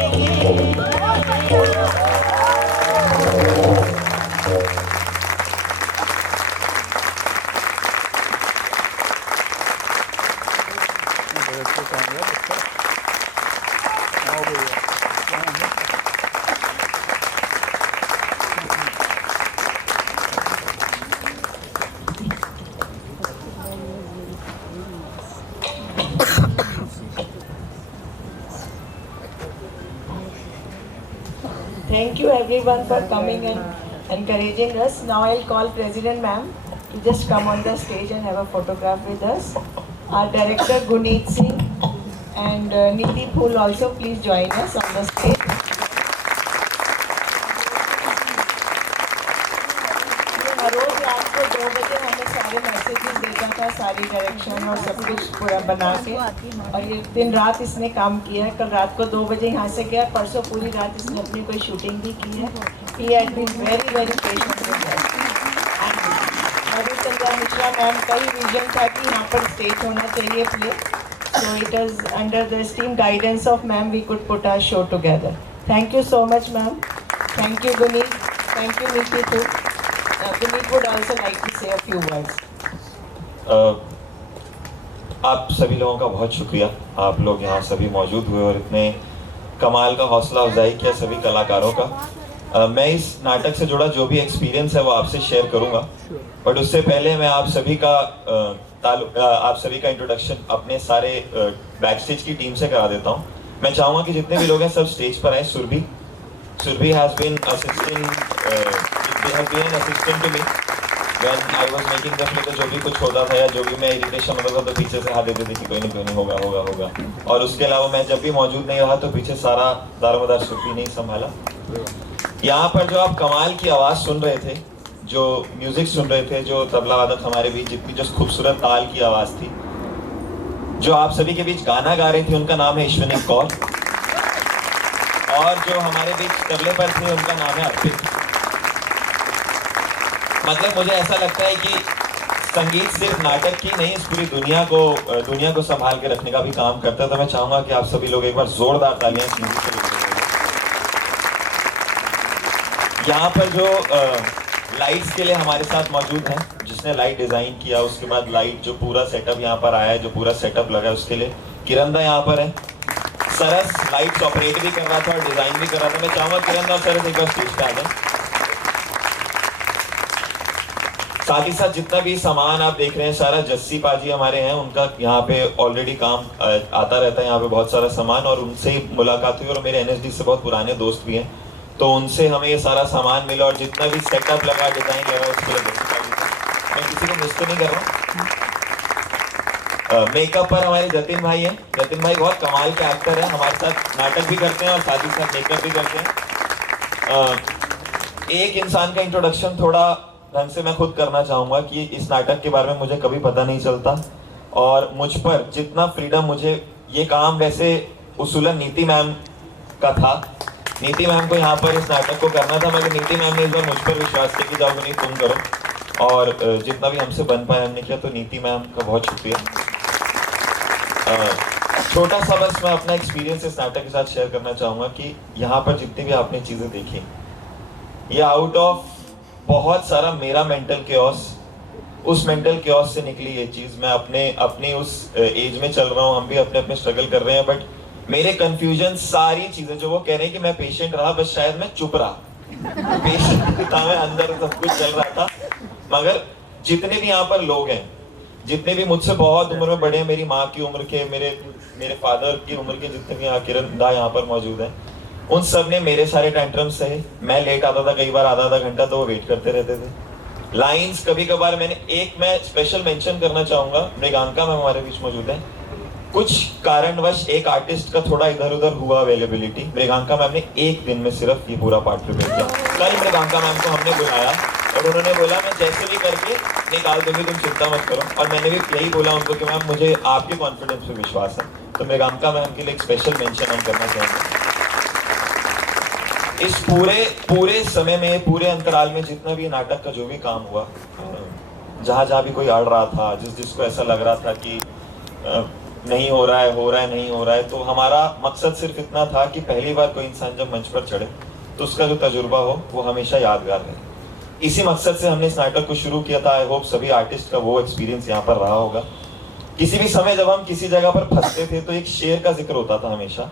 Thank you everyone for coming and encouraging us. Now I'll call President Ma'am to just come on the stage and have a photograph with us. Our director Guneet Singh and Niti will also please join us on the stage. हर रोज रात को 2 बजे हमें सारे मैसेजेस देता था, सारी डायरेक्शन और सब कुछ पूरा बना के, और ये दिन रात इसने काम किया है। कल रात को 2 बजे यहाँ से गया, परसों पूरी रात इसने अपनी कोई शूटिंग भी की है। He had been very very patient with us. Madhuchandra Mishra ma'am का ही विजन था कि यहाँ पर स्टेज होना चाहिए play, so it is under the esteemed guidance of ma'am we could put our show together. Thank you so much ma'am. Thank you Guneet. Thank you Niti too. Guneet would also like to say a few words. आप सभी लोगों का बहुत शुक्रिया, आप लोग यहाँ सभी मौजूद हुए और इतने कमाल का हौसला अफजाई किया सभी कलाकारों का। मैं इस नाटक से जुड़ा जो भी एक्सपीरियंस है वो आपसे शेयर करूँगा, बट उससे पहले मैं आप सभी का इंट्रोडक्शन अपने सारे बैक स्टेज की टीम से करा देता हूँ। मैं चाहूँगा कि जितने भी लोग हैं सब स्टेज पर आए। Surabhi has been assistant to me when I was making the play. तो जो भी कुछ होता था या जो भी मैं इरिटेशन होता था तो पीछे से हाथ देते थे कि कोई नहीं होगा। और उसके अलावा मैं जब भी मौजूद नहीं रहा तो पीछे सारा दारोमदार सुरभि ने संभाला। यहाँ पर जो आप कमाल की आवाज़ सुन रहे थे, जो म्यूजिक सुन रहे थे, जो तबला वादक हमारे बीच जितनी जो खूबसूरत ताल की आवाज़ थी, जो आप सभी के बीच गाना गा रही थी उनका नाम है ईश्वनी कौर, और जो हमारे बीच तबले पर थे उनका नाम है अर्पित। मतलब मुझे ऐसा लगता है कि संगीत सिर्फ नाटक की नहीं, इस पूरी दुनिया को संभाल के रखने का भी काम करता है। तो मैं चाहूंगा कि आप सभी लोग एक बार जोरदार तालियां इस म्यूजिक के लिए। यहाँ पर जो लाइट्स के लिए हमारे साथ मौजूद हैं, जिसने लाइट डिजाइन किया, उसके बाद लाइट जो पूरा सेटअप यहाँ पर आया है, जो पूरा सेटअप लगा है, उसके लिए किरण दा यहाँ पर है। सरस लाइट्स ऑपरेट भी कर रहा था और डिजाइन भी कर रहा था। मैं चाहूंगा किरण दा और सरस एक बार स्टेज पे आ जाए। साथ ही साथ जितना भी सामान आप देख रहे हैं सारा जस्सी पाजी हमारे हैं, उनका यहाँ पे ऑलरेडी काम आता रहता है यहाँ पे बहुत सारा सामान, और उनसे ही मुलाकात हुई और मेरे एनएसडी से बहुत पुराने दोस्त भी हैं, तो उनसे हमें ये सारा सामान मिला और जितना भी सेटअप लगा, डिजाइन लगा, उसके लिए जस्सी पाजी। मैं किसी को मिस तो नहीं कर रहा हूँ। मेकअप पर हमारे जतिन भाई हैं। जतिन भाई बहुत कमाल के एक्टर हैं, हमारे साथ नाटक भी करते हैं और साथ ही साथ मेकअप भी करते हैं। एक इंसान का इंट्रोडक्शन थोड़ा ढंग से मैं खुद करना चाहूँगा कि इस नाटक के बारे में मुझे कभी पता नहीं चलता और मुझ पर जितना फ्रीडम मुझे ये काम वैसे उसूलन नीति मैम का था। नीति मैम को यहाँ पर इस नाटक को करना था, मगर नीति मैम ने इस बार मुझ पर विश्वास किया कि जाओ नहीं तुम करो, और जितना भी हमसे बन पाया हमने किया। तो नीति मैम का बहुत शुक्रिया। छोटा सा बस मैं अपना एक्सपीरियंस इस नाटक के साथ शेयर करना चाहूँगा कि यहाँ पर जितनी भी आपने चीज़ें देखी, ये आउट ऑफ बहुत सारा मेरा मेंटल क्योस, उस मेंटल क्योस से निकली ये चीज़। मैं अपने उस एज में चल रहा हूँ, हम भी अपने स्ट्रगल कर रहे हैं, बट मेरे कंफ्यूजन सारी चीज़ें जो वो कह रहे हैं कि मैं पेशेंट रहा, बस शायद मैं चुप रहा। पेशेंट था मैं, अंदर सब कुछ चल रहा था। मगर जितने भी यहाँ पर लोग हैं, जितने भी मुझसे बहुत उम्र में बड़े हैं, मेरी माँ की उम्र के, मेरे फादर की उम्र के जितने भी किरण दा यहाँ पर मौजूद हैं, उन सब ने मेरे सारे टेंट्रम्स सहे। मैं लेट आता था कई बार आधा घंटा, तो वो वेट करते रहते थे। लाइंस कभी कभार मैं स्पेशल मेंशन करना चाहूंगा, मृगांका मैम हमारे बीच मौजूद है। कुछ कारणवश एक आर्टिस्ट का थोड़ा इधर उधर हुआ अवेलेबिलिटी, मृगांका मैम ने एक दिन में सिर्फ ये पूरा पार्ट प्रिपेयर किया। कल मृगांका मैम को हमने बुलाया और उन्होंने बोला मैं जैसे भी करके निकाल दूंगी, तुम चिंता मत करो। और मैंने भी यही बोला उनको कि मैम मुझे आपके कॉन्फिडेंस पे विश्वास है। तो मृगांका मैम के लिए एक स्पेशल मेंशन हम करना चाहेंगे। इस पूरे समय में, पूरे अंतराल में जितना भी नाटक का जो भी काम हुआ, जहाँ भी कोई अड़ रहा था, जिसको ऐसा लग रहा था कि नहीं हो रहा है नहीं हो रहा है, तो हमारा मकसद सिर्फ इतना था कि पहली बार कोई इंसान जब मंच पर चढ़े तो उसका जो तजुर्बा हो वो हमेशा यादगार रहे। इसी मकसद से हमने इस नाटक को शुरू किया था। आई होप सभी आर्टिस्ट का वो एक्सपीरियंस यहाँ पर रहा होगा। किसी भी समय जब हम किसी जगह पर फंसते थे तो एक शेर का जिक्र होता था हमेशा,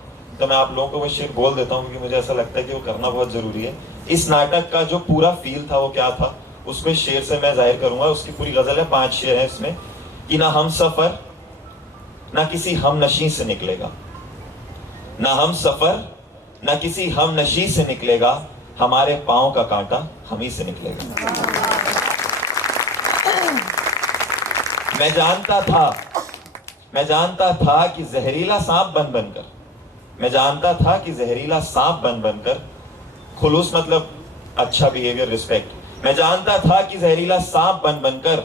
तो मैं आप लोगों को वो शेर बोल देता हूँ क्योंकि मुझे ऐसा लगता है कि वो करना बहुत जरूरी है। इस नाटक का जो पूरा फील था वो क्या था, उसको इस शेर से मैं जाहिर करूंगा। उसकी पूरी गजल है, 5 शेर है इसमें। कि ना हम सफर ना किसी हम नशी से निकलेगा, ना हम सफर ना किसी हम नशी से निकलेगा, हमारे पांव का कांटा हम ही से निकलेगा। मैं जानता था कि जहरीला सांप बन बनकर, मैं जानता था कि जहरीला सांप बन बनकर, खुलूस मतलब अच्छा बिहेवियर, रिस्पेक्ट। मैं जानता था कि जहरीला सांप बन बनकर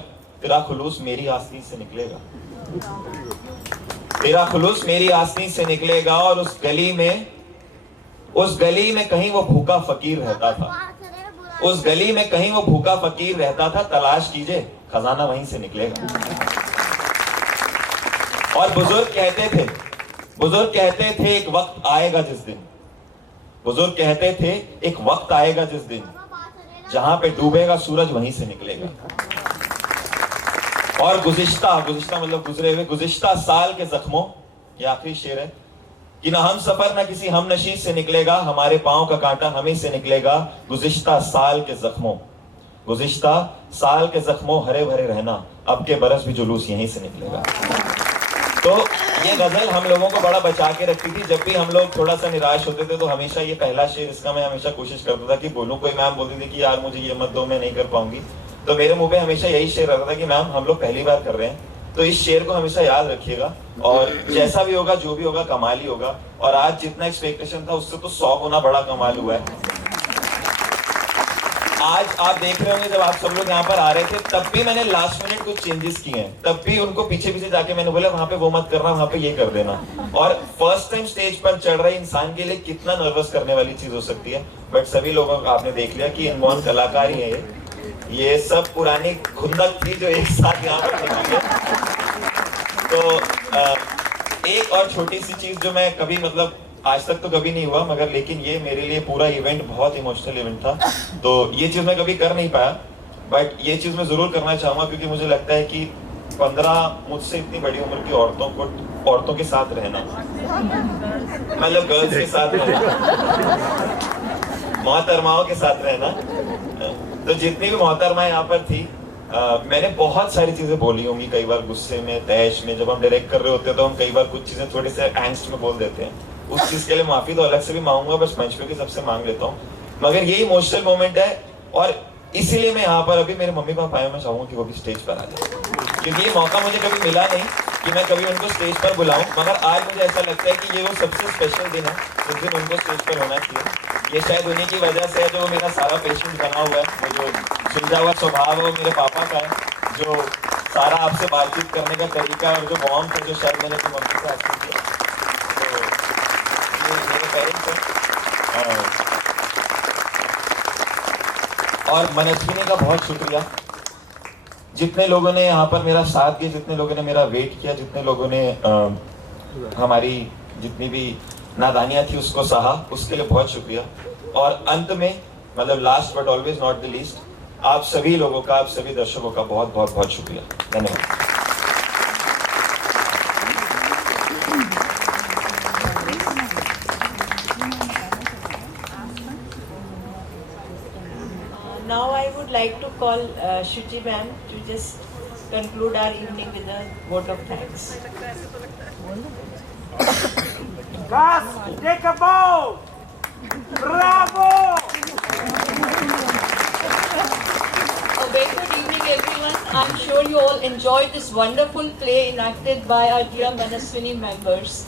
तेरा खुलूस मेरी आस्तीन से निकलेगा, तेरा खुलूस मेरी आस्तीन से निकलेगा। और उस गली में कहीं वो भूखा फकीर रहता था, उस गली में कहीं वो भूखा फकीर रहता था, तलाश कीजिए खजाना वहीं से निकलेगा। और बुजुर्ग कहते थे एक वक्त आएगा जिस दिन, बुजुर्ग कहते थे एक वक्त आएगा जिस दिन, जहां पे डूबेगा सूरज वहीं से निकलेगा। और गुज़िश्ता मतलब गुजरे हुए, गुज़िश्ता साल के जख्मों, ये आखिरी शेर है। कि ना हम सफर ना किसी हम नशी से निकलेगा, हमारे पांव का कांटा हमें से निकलेगा। गुज़िश्ता साल के जख्मों, गुज़िश्ता साल के जख्मों हरे भरे रहना, अब के बरस भी जुलूस यहीं से निकलेगा। तो ये गजल हम लोगों को बड़ा बचा के रखती थी। जब भी हम लोग थोड़ा सा निराश होते थे तो हमेशा ये पहला शेर, इसका मैं हमेशा कोशिश करता था कि बोलूं। कोई मैम बोलती थी कि यार मुझे ये मत दो, मैं नहीं कर पाऊंगी, तो मेरे मुंह पे हमेशा यही शेर रहता था कि मैम हम लोग पहली बार कर रहे हैं, तो इस शेर को हमेशा याद रखिएगा। और जैसा भी होगा, जो भी होगा, कमाल ही होगा। और आज जितना एक्सपेक्टेशन था उससे तो 100 गुना बड़ा कमाल हुआ है। आज आप देख रहे होंगे जब आप सब लोग यहाँ पर आ रहे थे, तब भी मैंने लास्ट मिनट कुछ चेंजेस किए हैं। तब भी उनको पीछे जाके मैंने बोला वहां पे वो मत करना, वहां पे ये कर देना। और फर्स्ट टाइम स्टेज पर चढ़ रहे इंसान के लिए कितना नर्वस करने वाली चीज हो सकती है, बट सभी लोगों को आपने देख लिया कि इनमोन कलाकार ही है। ये सब पुरानी खुंदक थी जो एक साथ यहाँ पर निकली है। तो एक और छोटी सी चीज जो मैं कभी, मतलब आज तक तो कभी नहीं हुआ, मगर लेकिन ये मेरे लिए पूरा इवेंट बहुत इमोशनल इवेंट था। तो ये चीज मैं कभी कर नहीं पाया, बट ये चीज मैं जरूर करना चाहूंगा क्योंकि मुझे लगता है कि 15 मुझसे इतनी बड़ी उम्र की औरतों के साथ रहना, मतलब गर्ल्स के साथ रहना, मोहतरमाओं के साथ रहना, तो जितनी भी मोहतरमा यहाँ पर थी, मैंने बहुत सारी चीजें बोली होंगी, कई बार गुस्से में, तैश में। जब हम डायरेक्ट कर रहे होते हैं तो हम कई बार कुछ चीजें थोड़े से एंग्स्ट में बोल देते हैं। उस चीज के लिए माफी तो अलग से भी मांगूंगा, बस मंच पे सबसे मांग लेता हूँ। मगर ये इमोशनल मोमेंट है और इसीलिए मैं यहाँ पर, अभी मेरे मम्मी पापा आए, मैं चाहूंगा कि वो भी स्टेज पर आ जाए, क्योंकि ये मौका मुझे कभी मिला नहीं कि मैं कभी उनको स्टेज पर बुलाऊं, मगर आज मुझे ऐसा लगता है कि ये वो सबसे स्पेशल दिन है जिस दिन उनको स्टेज पर होना चाहिए। ये शायद उन्हीं की वजह से है जो मेरा सारा पेशेंस बना हुआ है, वो जो सुलझा हुआ स्वभाव है वो मेरे पापा का है, जो सारा आपसे बातचीत करने का तरीका और जो वार्मथ है जो शायद मैंने अपनी मम्मी से हासिल किया, तो ये मेरे पेरेंट्स हैं। और मनस्विनी का बहुत शुक्रिया, जितने लोगों ने यहाँ पर मेरा साथ दिया, जितने लोगों ने मेरा वेट किया, जितने लोगों ने हमारी जितनी भी नादानियाँ थी उसको सहा, उसके लिए बहुत शुक्रिया। और अंत में मतलब last but always not the least, आप सभी लोगों का, आप सभी दर्शकों का बहुत बहुत बहुत शुक्रिया। धन्यवाद। Now I would like to call Shuchi ma'am to just conclude our evening with a vote of thanks. Gus, take a bow! Bravo! A very good evening, everyone. I'm sure you all enjoyed this wonderful play enacted by our dear Manaswini members.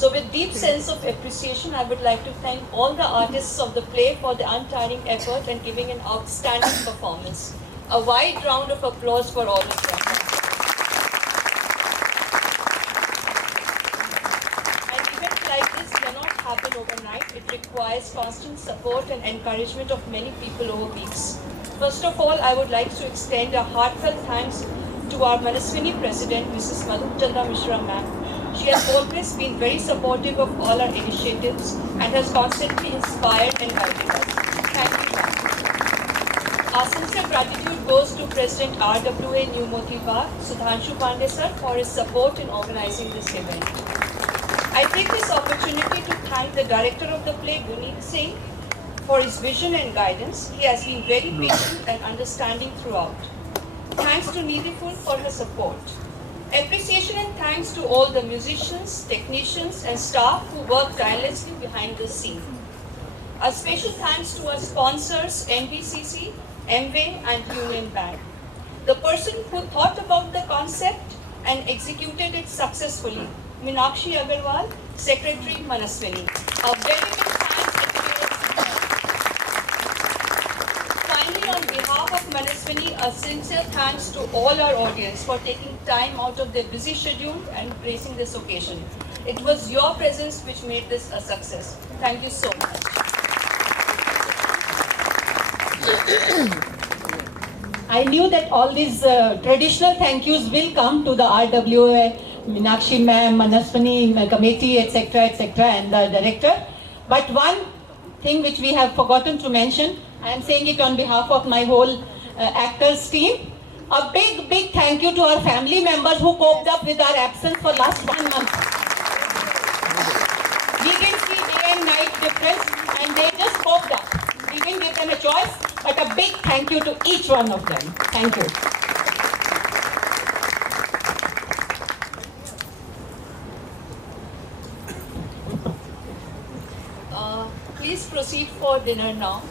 So with deep sense of appreciation, I would like to thank all the artists of the play for the untiring effort and giving an outstanding performance. A wide round of applause for all of them. An event like this cannot happen overnight. It requires constant support and encouragement of many people over weeks. First of all, I would like to extend a heartfelt thanks to our Manaswini President, Mrs. Madhu Chandra Mishra ma'am. She has always been very supportive of all our initiatives and has constantly inspired and guided us. Thank you, ma'am. Our sincere gratitude goes to President RWA New Moti Bar, Sudhanshu Pandey sir, for his support in organizing this event. I take this opportunity to thank the director of the play, Guneet Singh, for his vision and guidance. He has been very patient and understanding throughout. Thanks to Nidhi for her support. Appreciation and thanks to all the musicians, technicians and staff who work tirelessly behind the scene. A special thanks to our sponsors NBCC, Amway and Union Bank. The person who thought about the concept and executed it successfully, Meenakshi Agarwal, Secretary Manaswini. A very big thanks and finally, on behalf of Manaswini, a sincere thanks to all our audience for taking time out of their busy schedule and gracing this occasion. It was your presence which made this a success. Thank you so much. I knew that all these traditional thank yous will come to the RWA, Meenakshi ma'am, Manaswini committee, etc., and the director. But one thing which we have forgotten to mention, I am saying it on behalf of my whole actors team. A big thank you to our family members who coped up with our absence for last 1 month. We didn't see day and night difference and they just coped up. We didn't give them a choice, but a big thank you to each one of them. Thank you. Please proceed for dinner now.